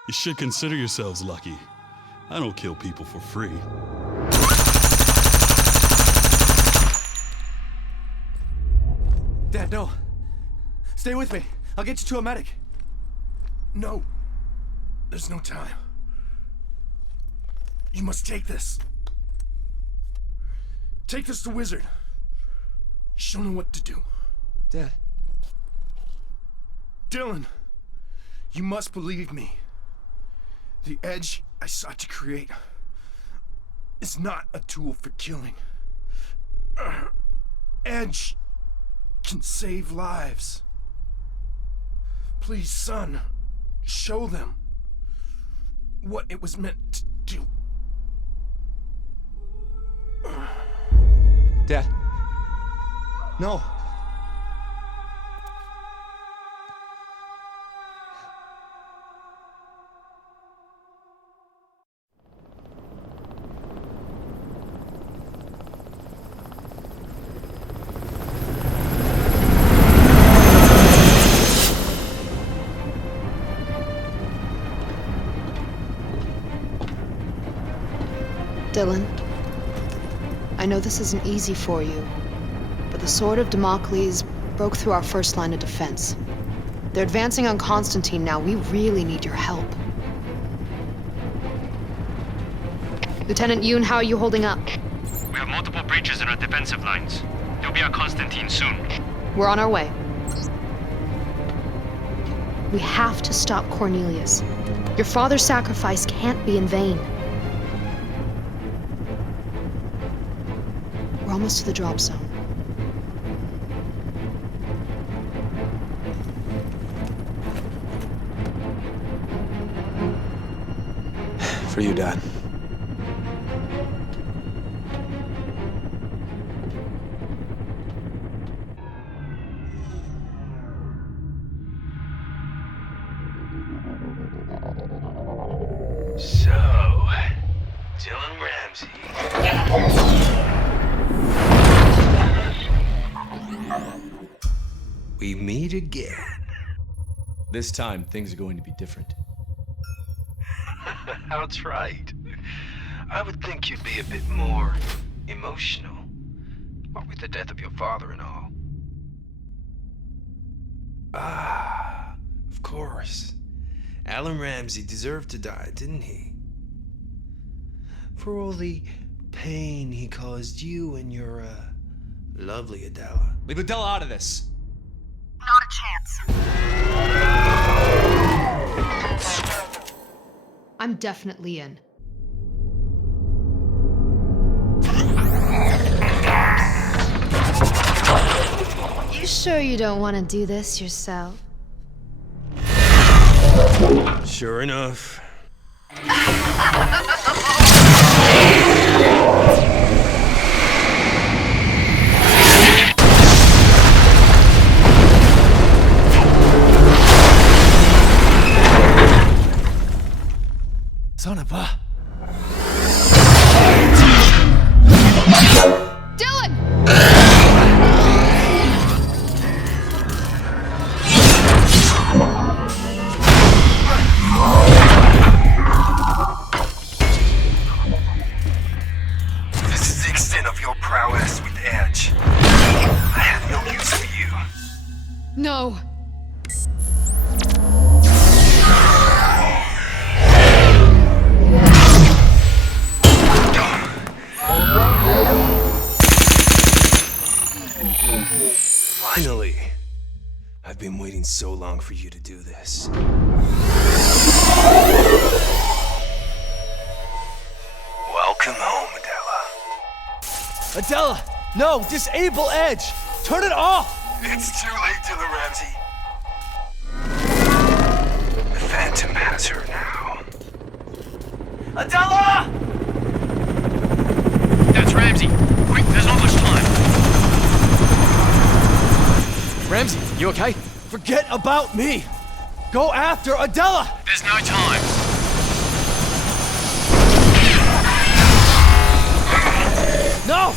You should consider yourselves lucky. I don't kill people for free. Dad, no. Stay with me. I'll get you to a medic. No. There's no time. You must take this. Take this to Wizard. Show him what to do. Dad. Dylan, you must believe me. The Edge I sought to create is not a tool for killing. Edge can save lives. Please, son, show them what it was meant to do. Dad. No. Dylan, I know this isn't easy for you, but the Sword of Damocles broke through our first line of defense. They're advancing on Constantine now. We really need your help. Lieutenant Yoon, how are you holding up? We have multiple breaches in our defensive lines. They'll be at Constantine soon. We're on our way. We have to stop Cornelius. Your father's sacrifice can't be in vain. We're almost to the drop zone. For you, Dad. So, Dylan Ramsey. We meet again. This time, things are going to be different. That's right. I would think you'd be a bit more emotional. What with the death of your father and all. Ah, of course. Alan Ramsey deserved to die, didn't he? For all the pain he caused you and your, lovely Adela. Leave Adela out of this. Not a chance. I'm definitely in. You sure you don't want to do this yourself? Sure enough. Son of a... Dylan! This is the extent of your prowess with Edge. I waiting so long for you to do this. Welcome home, Adela. Adela! No! Disable Edge! Turn it off! It's too late, Dylan Ramsey. The Phantom has her now. Adela! That's Ramsey. Quick, there's not much time. Ramsey, you okay? Forget about me! Go after Adela! There's no time. No!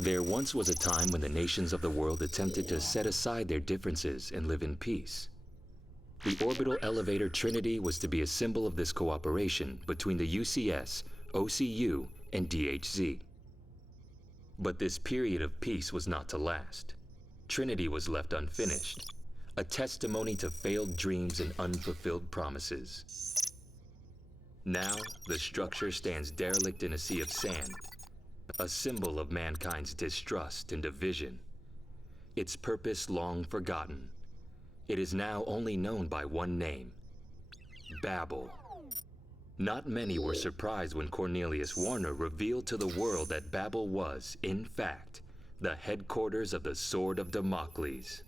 There once was a time when the nations of the world attempted to set aside their differences and live in peace. The orbital elevator Trinity was to be a symbol of this cooperation between the UCS, OCU, and DHZ. But this period of peace was not to last. Trinity was left unfinished, a testimony to failed dreams and unfulfilled promises. Now, the structure stands derelict in a sea of sand, a symbol of mankind's distrust and division. Its purpose long forgotten. It is now only known by one name: Babel. Not many were surprised when Cornelius Warner revealed to the world that Babel was, in fact, the headquarters of the Sword of Damocles.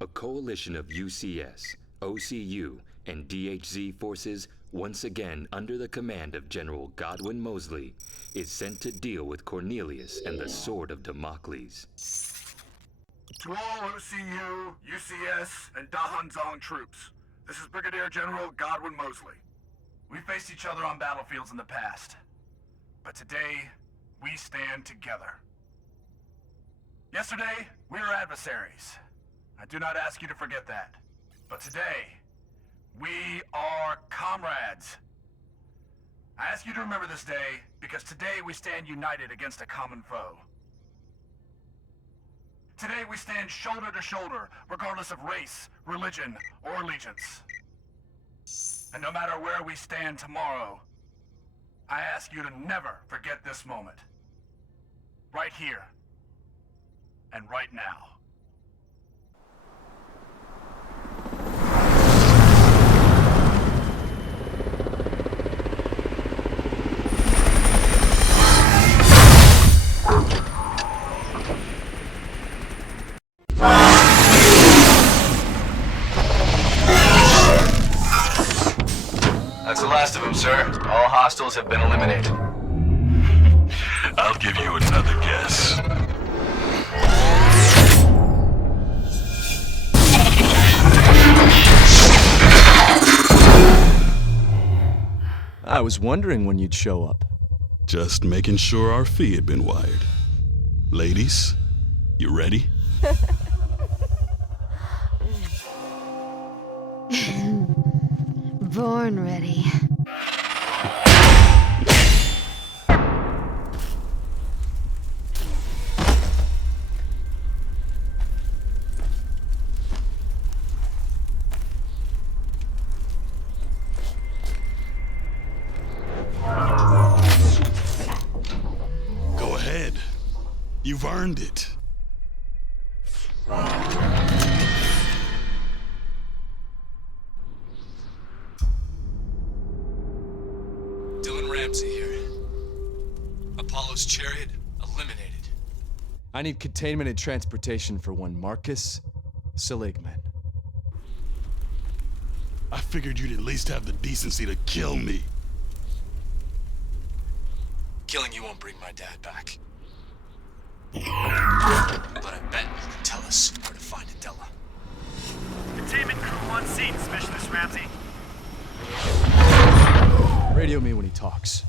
A coalition of UCS, OCU, and DHZ forces, once again under the command of General Godwin Mosley, is sent to deal with Cornelius and the Sword of Damocles. To all OCU, UCS, and Dahan Zong troops, this is Brigadier General Godwin Mosley. We faced each other on battlefields in the past, but today, we stand together. Yesterday, we were adversaries. I do not ask you to forget that. But today, we are comrades. I ask you to remember this day, because today we stand united against a common foe. Today we stand shoulder to shoulder, regardless of race, religion, or allegiance. And no matter where we stand tomorrow, I ask you to never forget this moment. Right here. And right now. That's the last of them, sir. All hostiles have been eliminated. I'll give you another guess. I was wondering when you'd show up. Just making sure our fee had been wired. Ladies, you ready? Born ready. Go ahead. You've earned it. Ramsey here. Apollo's chariot eliminated. I need containment and transportation for one Marcus Seligman. I figured you'd at least have the decency to kill me. Killing you won't bring my dad back. But I bet you can tell us where to find Adela. Containment crew on scene, Specialist Ramsey. Radio me when he talks.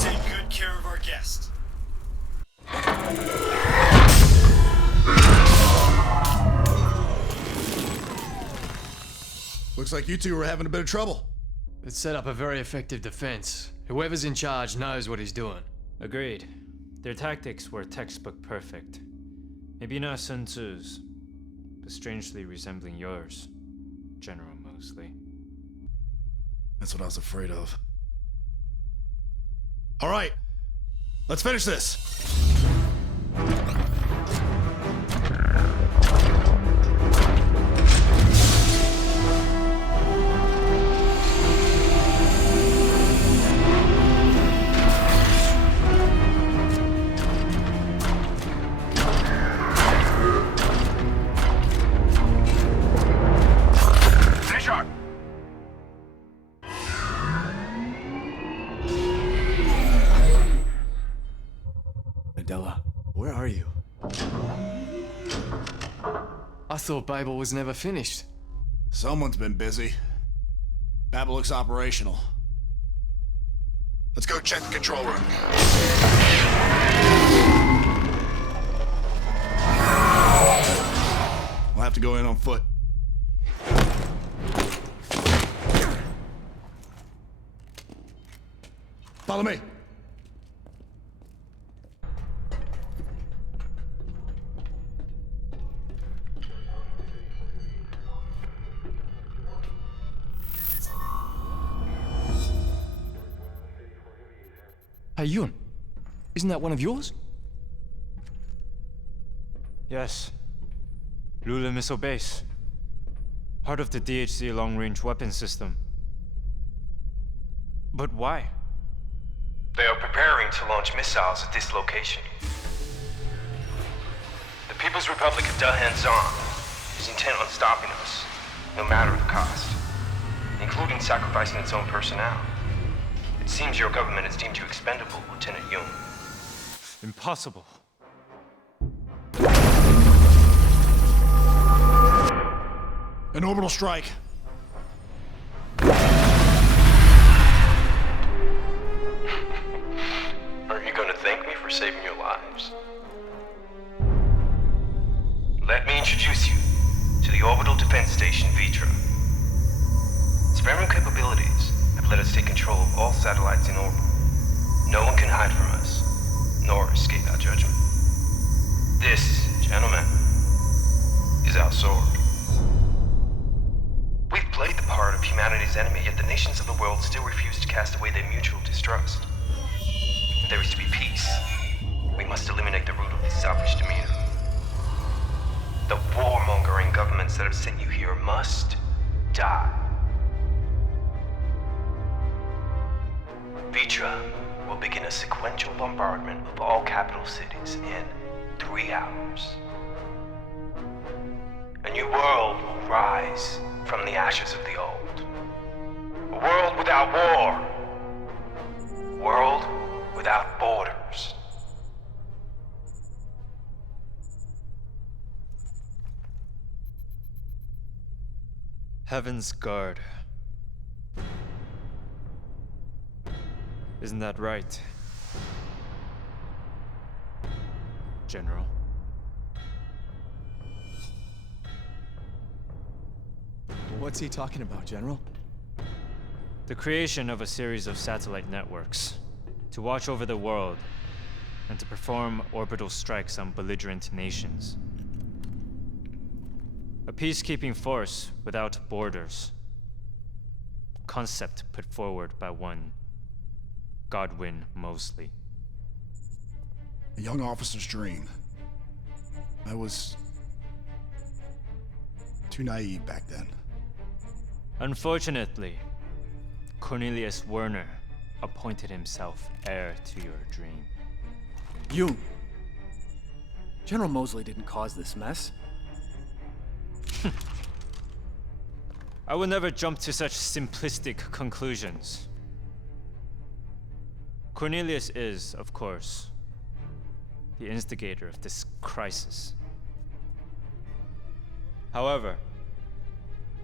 Take good care of our guest. Looks like you two were having a bit of trouble. It's set up a very effective defense. Whoever's in charge knows what he's doing. Agreed. Their tactics were textbook perfect. Maybe not Sun Tzu's, but strangely resembling yours, General Mosley. That's what I was afraid of. All right, let's finish this. Where are you? I thought Babel was never finished. Someone's been busy. Babel looks operational. Let's go check the control room. We'll have to go in on foot. Follow me. Hey, Yun. Isn't that one of yours? Yes. Lula Missile Base. Part of the DHC long-range weapon system. But why? They are preparing to launch missiles at this location. The People's Republic of Dahan Zong is intent on stopping us, no matter the cost, including sacrificing its own personnel. It seems your government has deemed you expendable, Lieutenant Yoon. Impossible. An orbital strike. Aren't you going to thank me for saving your lives? Let me introduce you to the Orbital Defense Station, Vitra. Its very capabilities have let us take control of all satellites in orbit. No one can hide from us, nor escape our judgment. This, gentlemen, is our sword. We've played the part of humanity's enemy, yet the nations of the world still refuse to cast away their mutual distrust. If there is to be peace, we must eliminate the root of this selfish demeanor. The warmongering governments that have sent you here must die. Vitra will begin a sequential bombardment of all capital cities in 3 hours. A new world will rise from the ashes of the old. A world without war. A world without borders. Heaven's Guard. Isn't that right, General? What's he talking about, General? The creation of a series of satellite networks to watch over the world and to perform orbital strikes on belligerent nations. A peacekeeping force without borders. Concept put forward by one Godwin Mosley. A young officer's dream. I was too naive back then. Unfortunately, Cornelius Werner appointed himself heir to your dream. Yoon. General Mosley didn't cause this mess. I will never jump to such simplistic conclusions. Cornelius is, of course, the instigator of this crisis. However,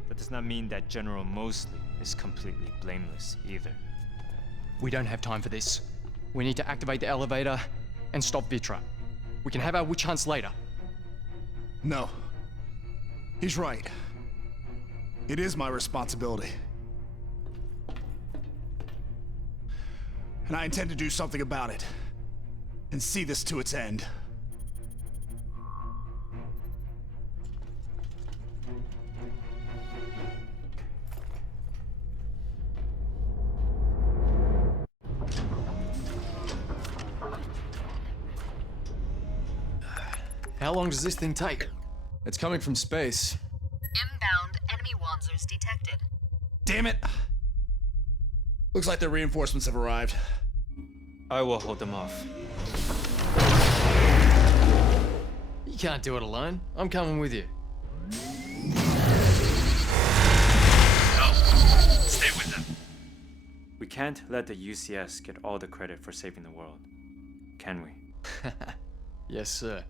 that does not mean that General Mosley is completely blameless either. We don't have time for this. We need to activate the elevator and stop Vitra. We can have our witch hunts later. No. He's right. It is my responsibility. And I intend to do something about it. And see this to its end. How long does this thing take? It's coming from space. Inbound enemy Wanzers detected. Damn it! Looks like the reinforcements have arrived. I will hold them off. You can't do it alone. I'm coming with you. No, stay with them. We can't let the UCS get all the credit for saving the world, can we? Yes, sir.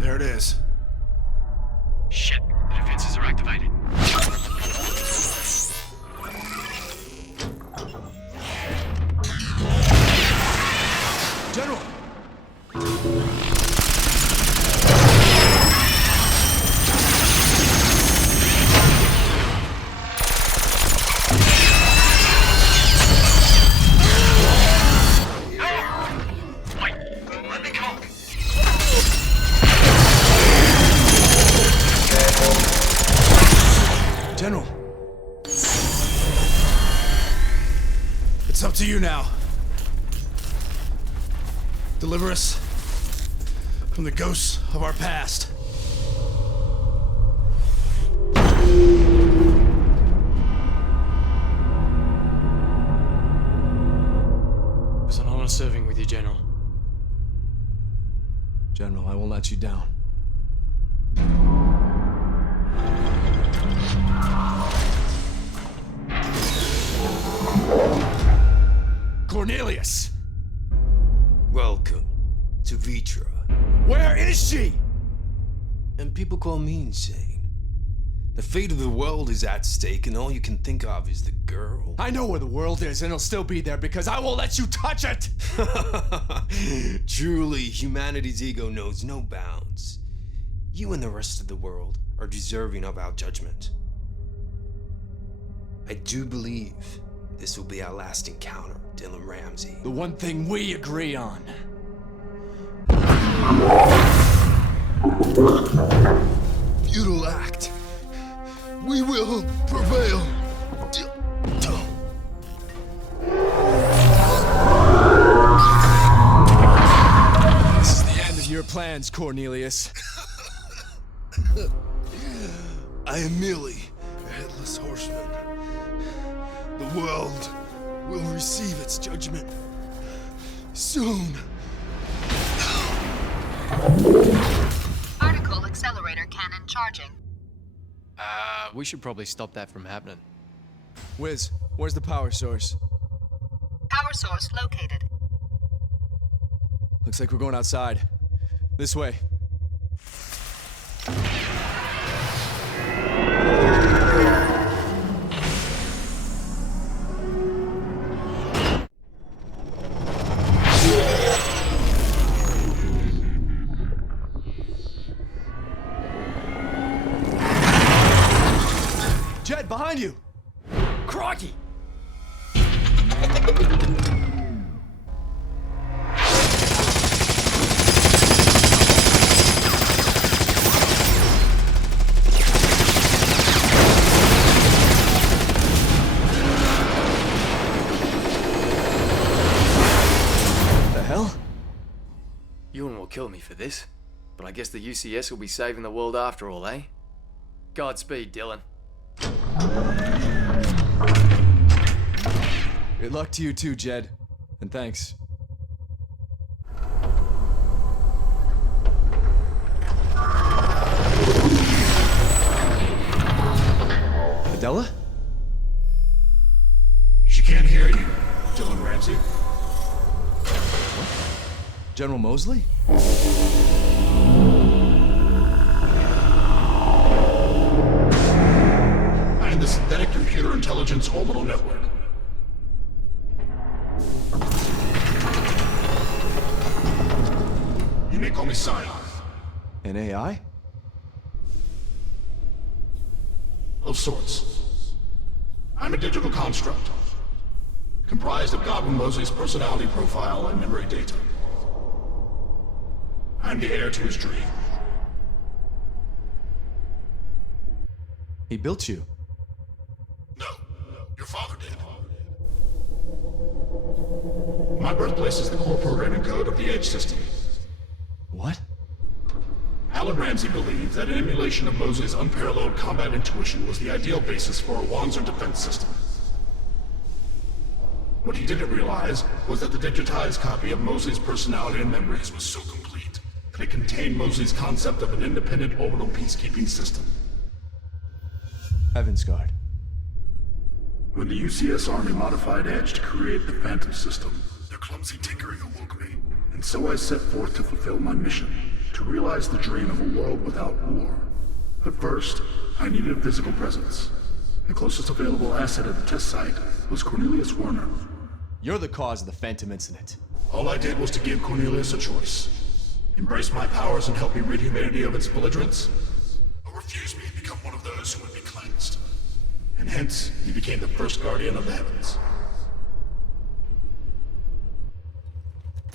There it is. Shit, the defenses are activated. General! General. It's up to you now. Deliver us from the ghosts of our past. It was an honor serving with you, General. General, I won't let you down. Cornelius! Welcome to Vitra. Where is she? And people call me insane. The fate of the world is at stake, and all you can think of is the girl. I know where the world is, and it'll still be there because I won't let you touch it! Truly, humanity's ego knows no bounds. You and the rest of the world are deserving of our judgment. I do believe this will be our last encounter, Dylan Ramsey. The one thing we agree on. Futile act. We will prevail. This is the end of your plans, Cornelius. I am merely a headless horseman. The world will receive its judgment soon. Particle accelerator cannon charging. We should probably stop that from happening. Wiz, where's the power source? Power source located. Looks like we're going outside. This way. Jed, behind you! Crikey! The hell? Ewan will kill me for this, but I guess the UCS will be saving the world after all, eh? Godspeed, Dylan. Good luck to you too, Jed. And thanks. General Mosley? I am the Synthetic Computer Intelligence Orbital Network. You may call me Scion. An AI? Of sorts. I'm a digital construct, comprised of Godwin Mosley's personality profile and memory data. I'm the heir to his dream. He built you. No, your father did. My birthplace is the core programming code of the Edge system. What? Alan Ramsey believed that an emulation of Mosley's unparalleled combat intuition was the ideal basis for a Wanzer defense system. What he didn't realize was that the digitized copy of Mosley's personality and memories was so complete that it contained Mosley's concept of an independent orbital peacekeeping system. Heaven's Guard. When the UCS Army modified Edge to create the Phantom system, their clumsy tinkering awoke me, and so I set forth to fulfill my mission, to realize the dream of a world without war. But first, I needed a physical presence. The closest available asset at the test site was Cornelius Werner. You're the cause of the Phantom incident. All I did was to give Cornelius a choice. Embrace my powers and help me rid humanity of its belligerence, or refuse me and become one of those who would be cleansed. And hence, he became the first guardian of the heavens.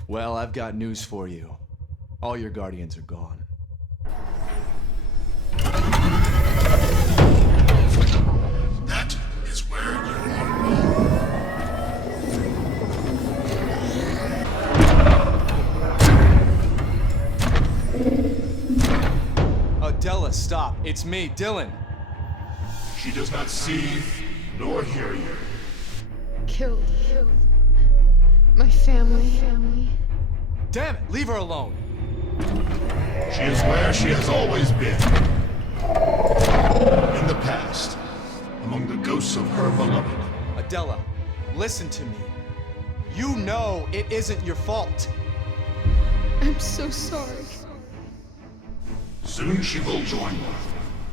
Well, I've got news for you. All your guardians are gone. That is where you are wrong. Adela, stop. It's me, Dylan. She does not see nor hear you. Killed. My family. Damn it, leave her alone. She is where she has always been. In the past, among the ghosts of her beloved. Adela, listen to me. You know it isn't your fault. I'm so sorry. Soon she will join me,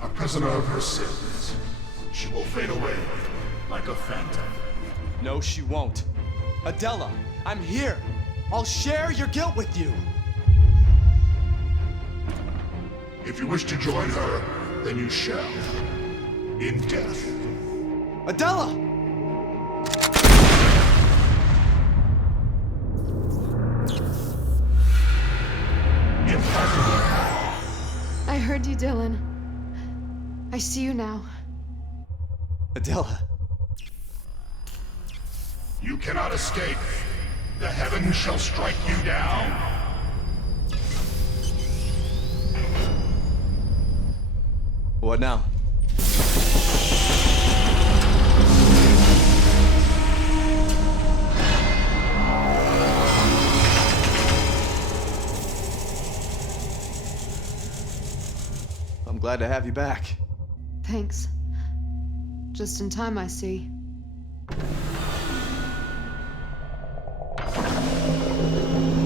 a prisoner of her sins. She will fade away like a phantom. No, she won't. Adela, I'm here. I'll share your guilt with you. If you wish to join her, then you shall. In death. Adela! I heard you, Dylan. I see you now. Adela. You cannot escape. The heavens shall strike you down. What now? I'm glad to have you back. Thanks. Just in time, I see.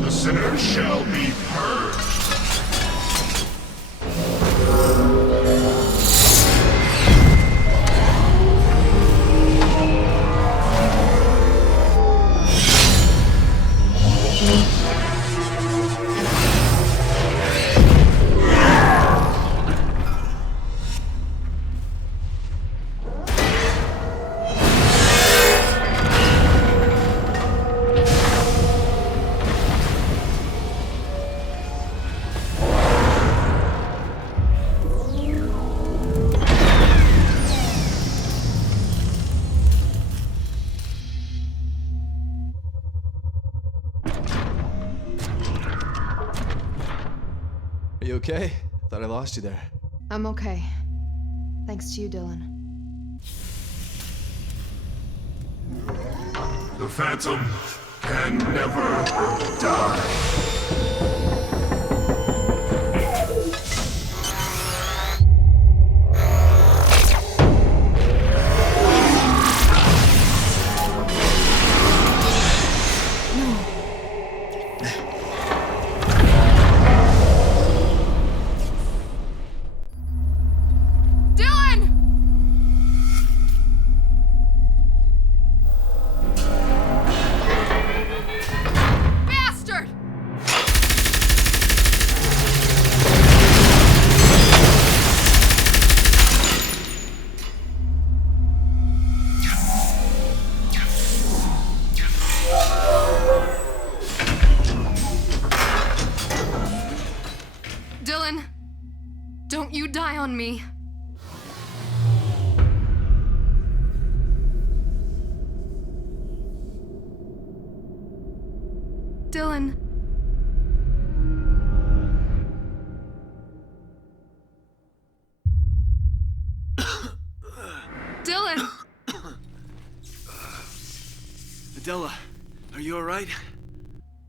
The sinners shall be purged. Are you okay? Thought I lost you there. I'm okay. Thanks to you, Dylan. The Phantom can never die. Don't you die on me. Dylan. Dylan! Adela, are you alright?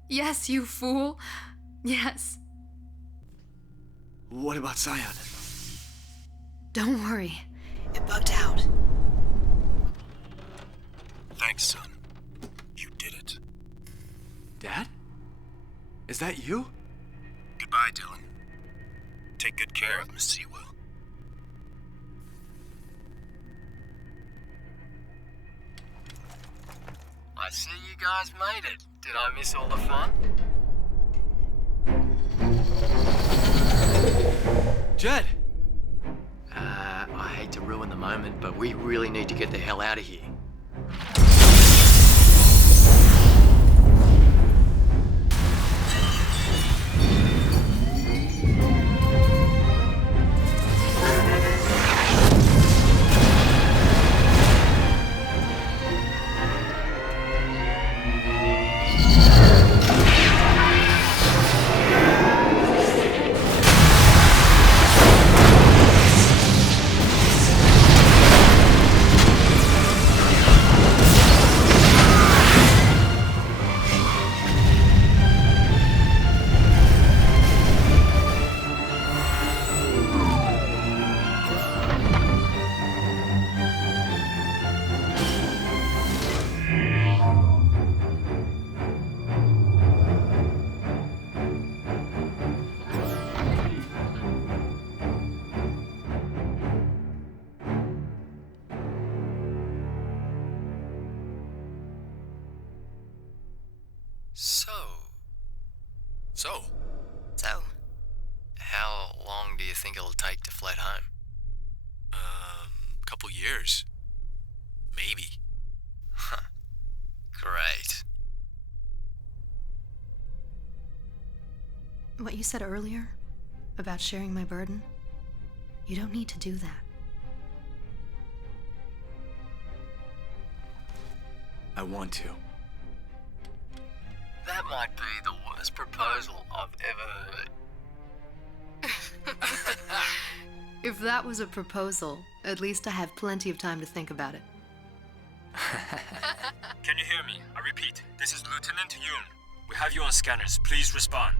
Yes, you fool. Yes. What about Scion? Don't worry. It bugged out. Thanks, son. You did it. Dad? Is that you? Goodbye, Dylan. Take good care of Miss Sewell. I see you guys made it. Did I miss all the fun? Jed! I hate to ruin the moment, but we really need to get the hell out of here. So, how long do you think it'll take to flight home? Couple years. Maybe. Huh. Great. What you said earlier about sharing my burden, you don't need to do that. I want to. That might be the worst proposal I've ever heard. If that was a proposal, at least I have plenty of time to think about it. Can you hear me? I repeat, this is Lieutenant Yoon. We have you on scanners. Please respond.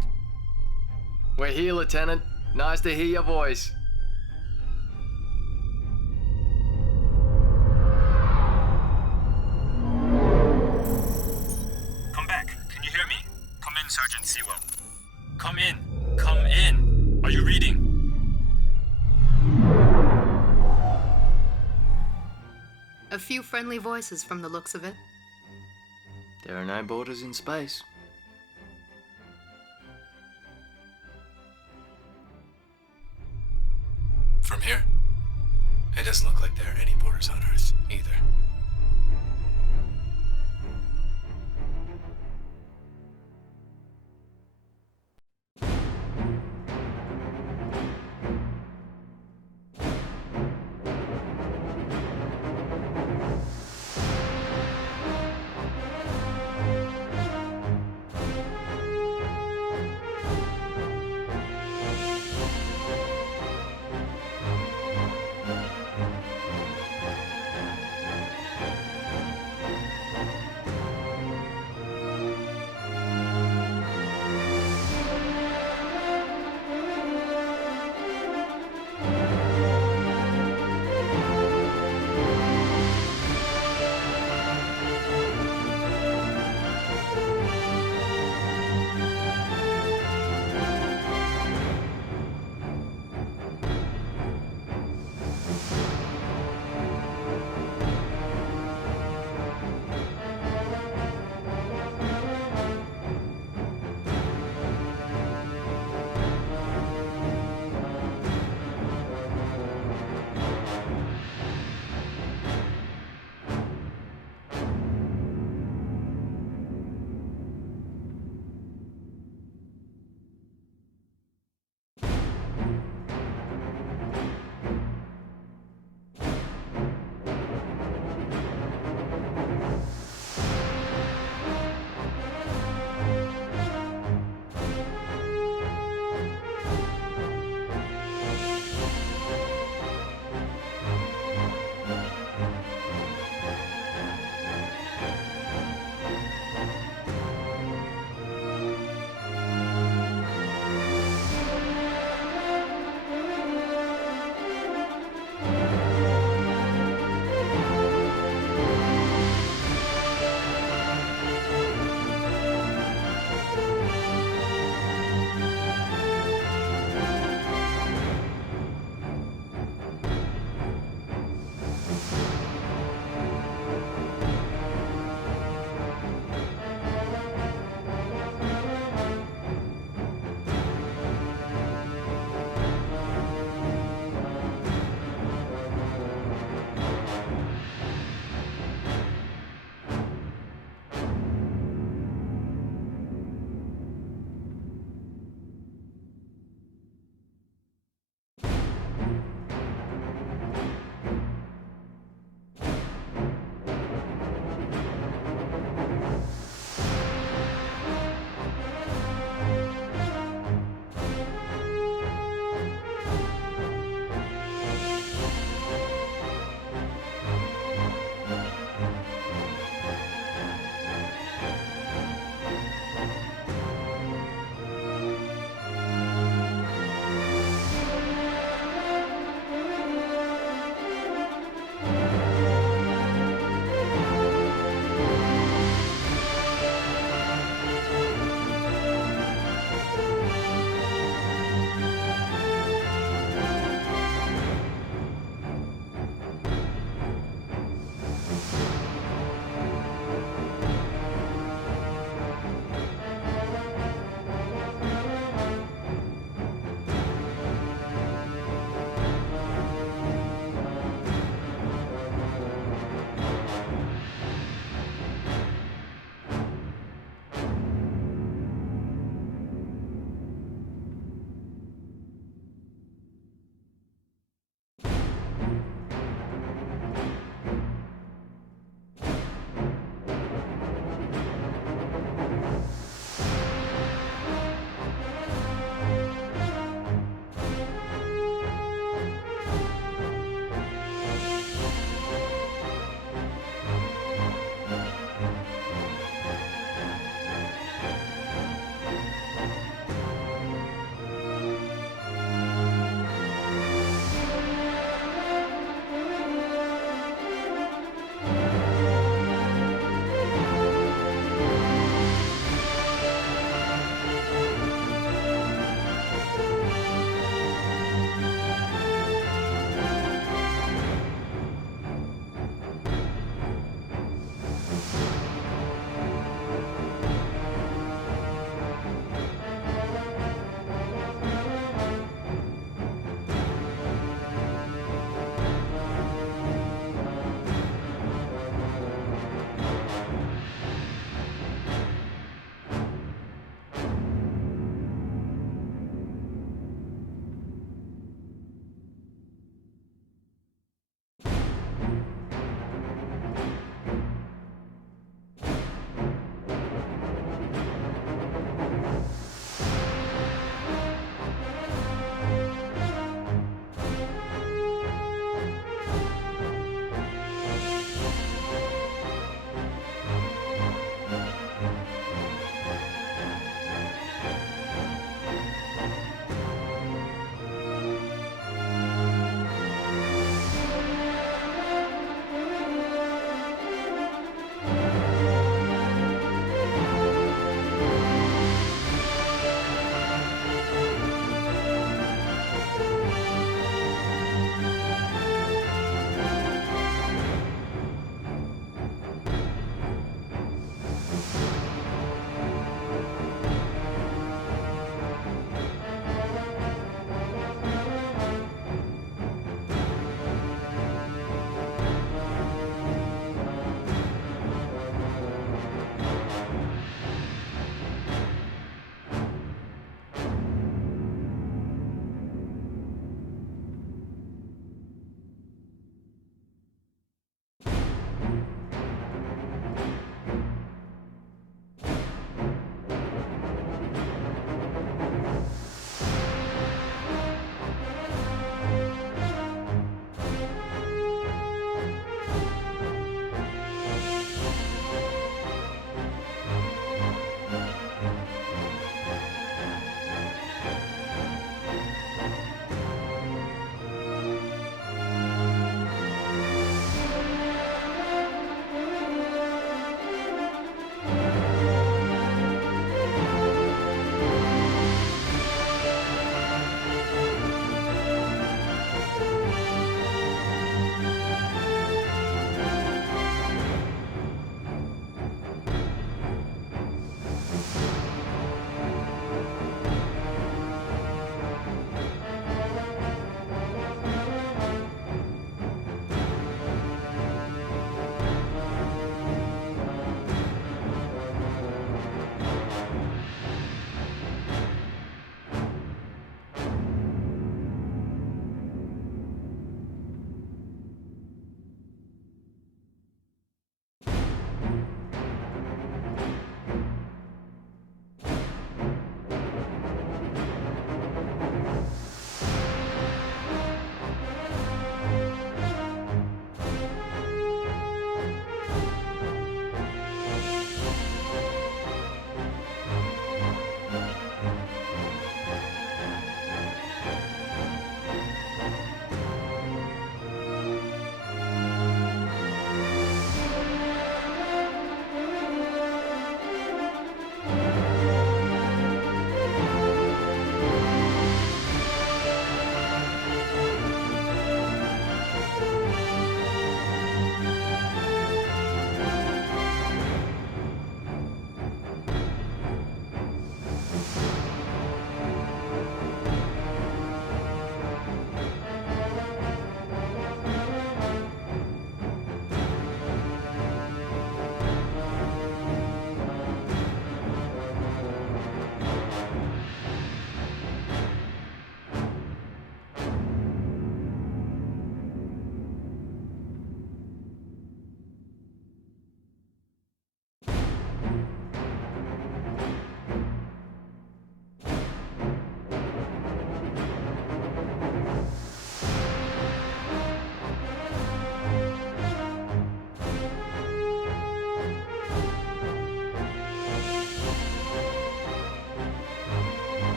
We're here, Lieutenant. Nice to hear your voice. Come back. Can you hear me? Come in, Sergeant Sewell. Come in. Come in. Are you reading? A few friendly voices from the looks of it. There are no borders in space. From here, it doesn't look like there are any borders on Earth, either.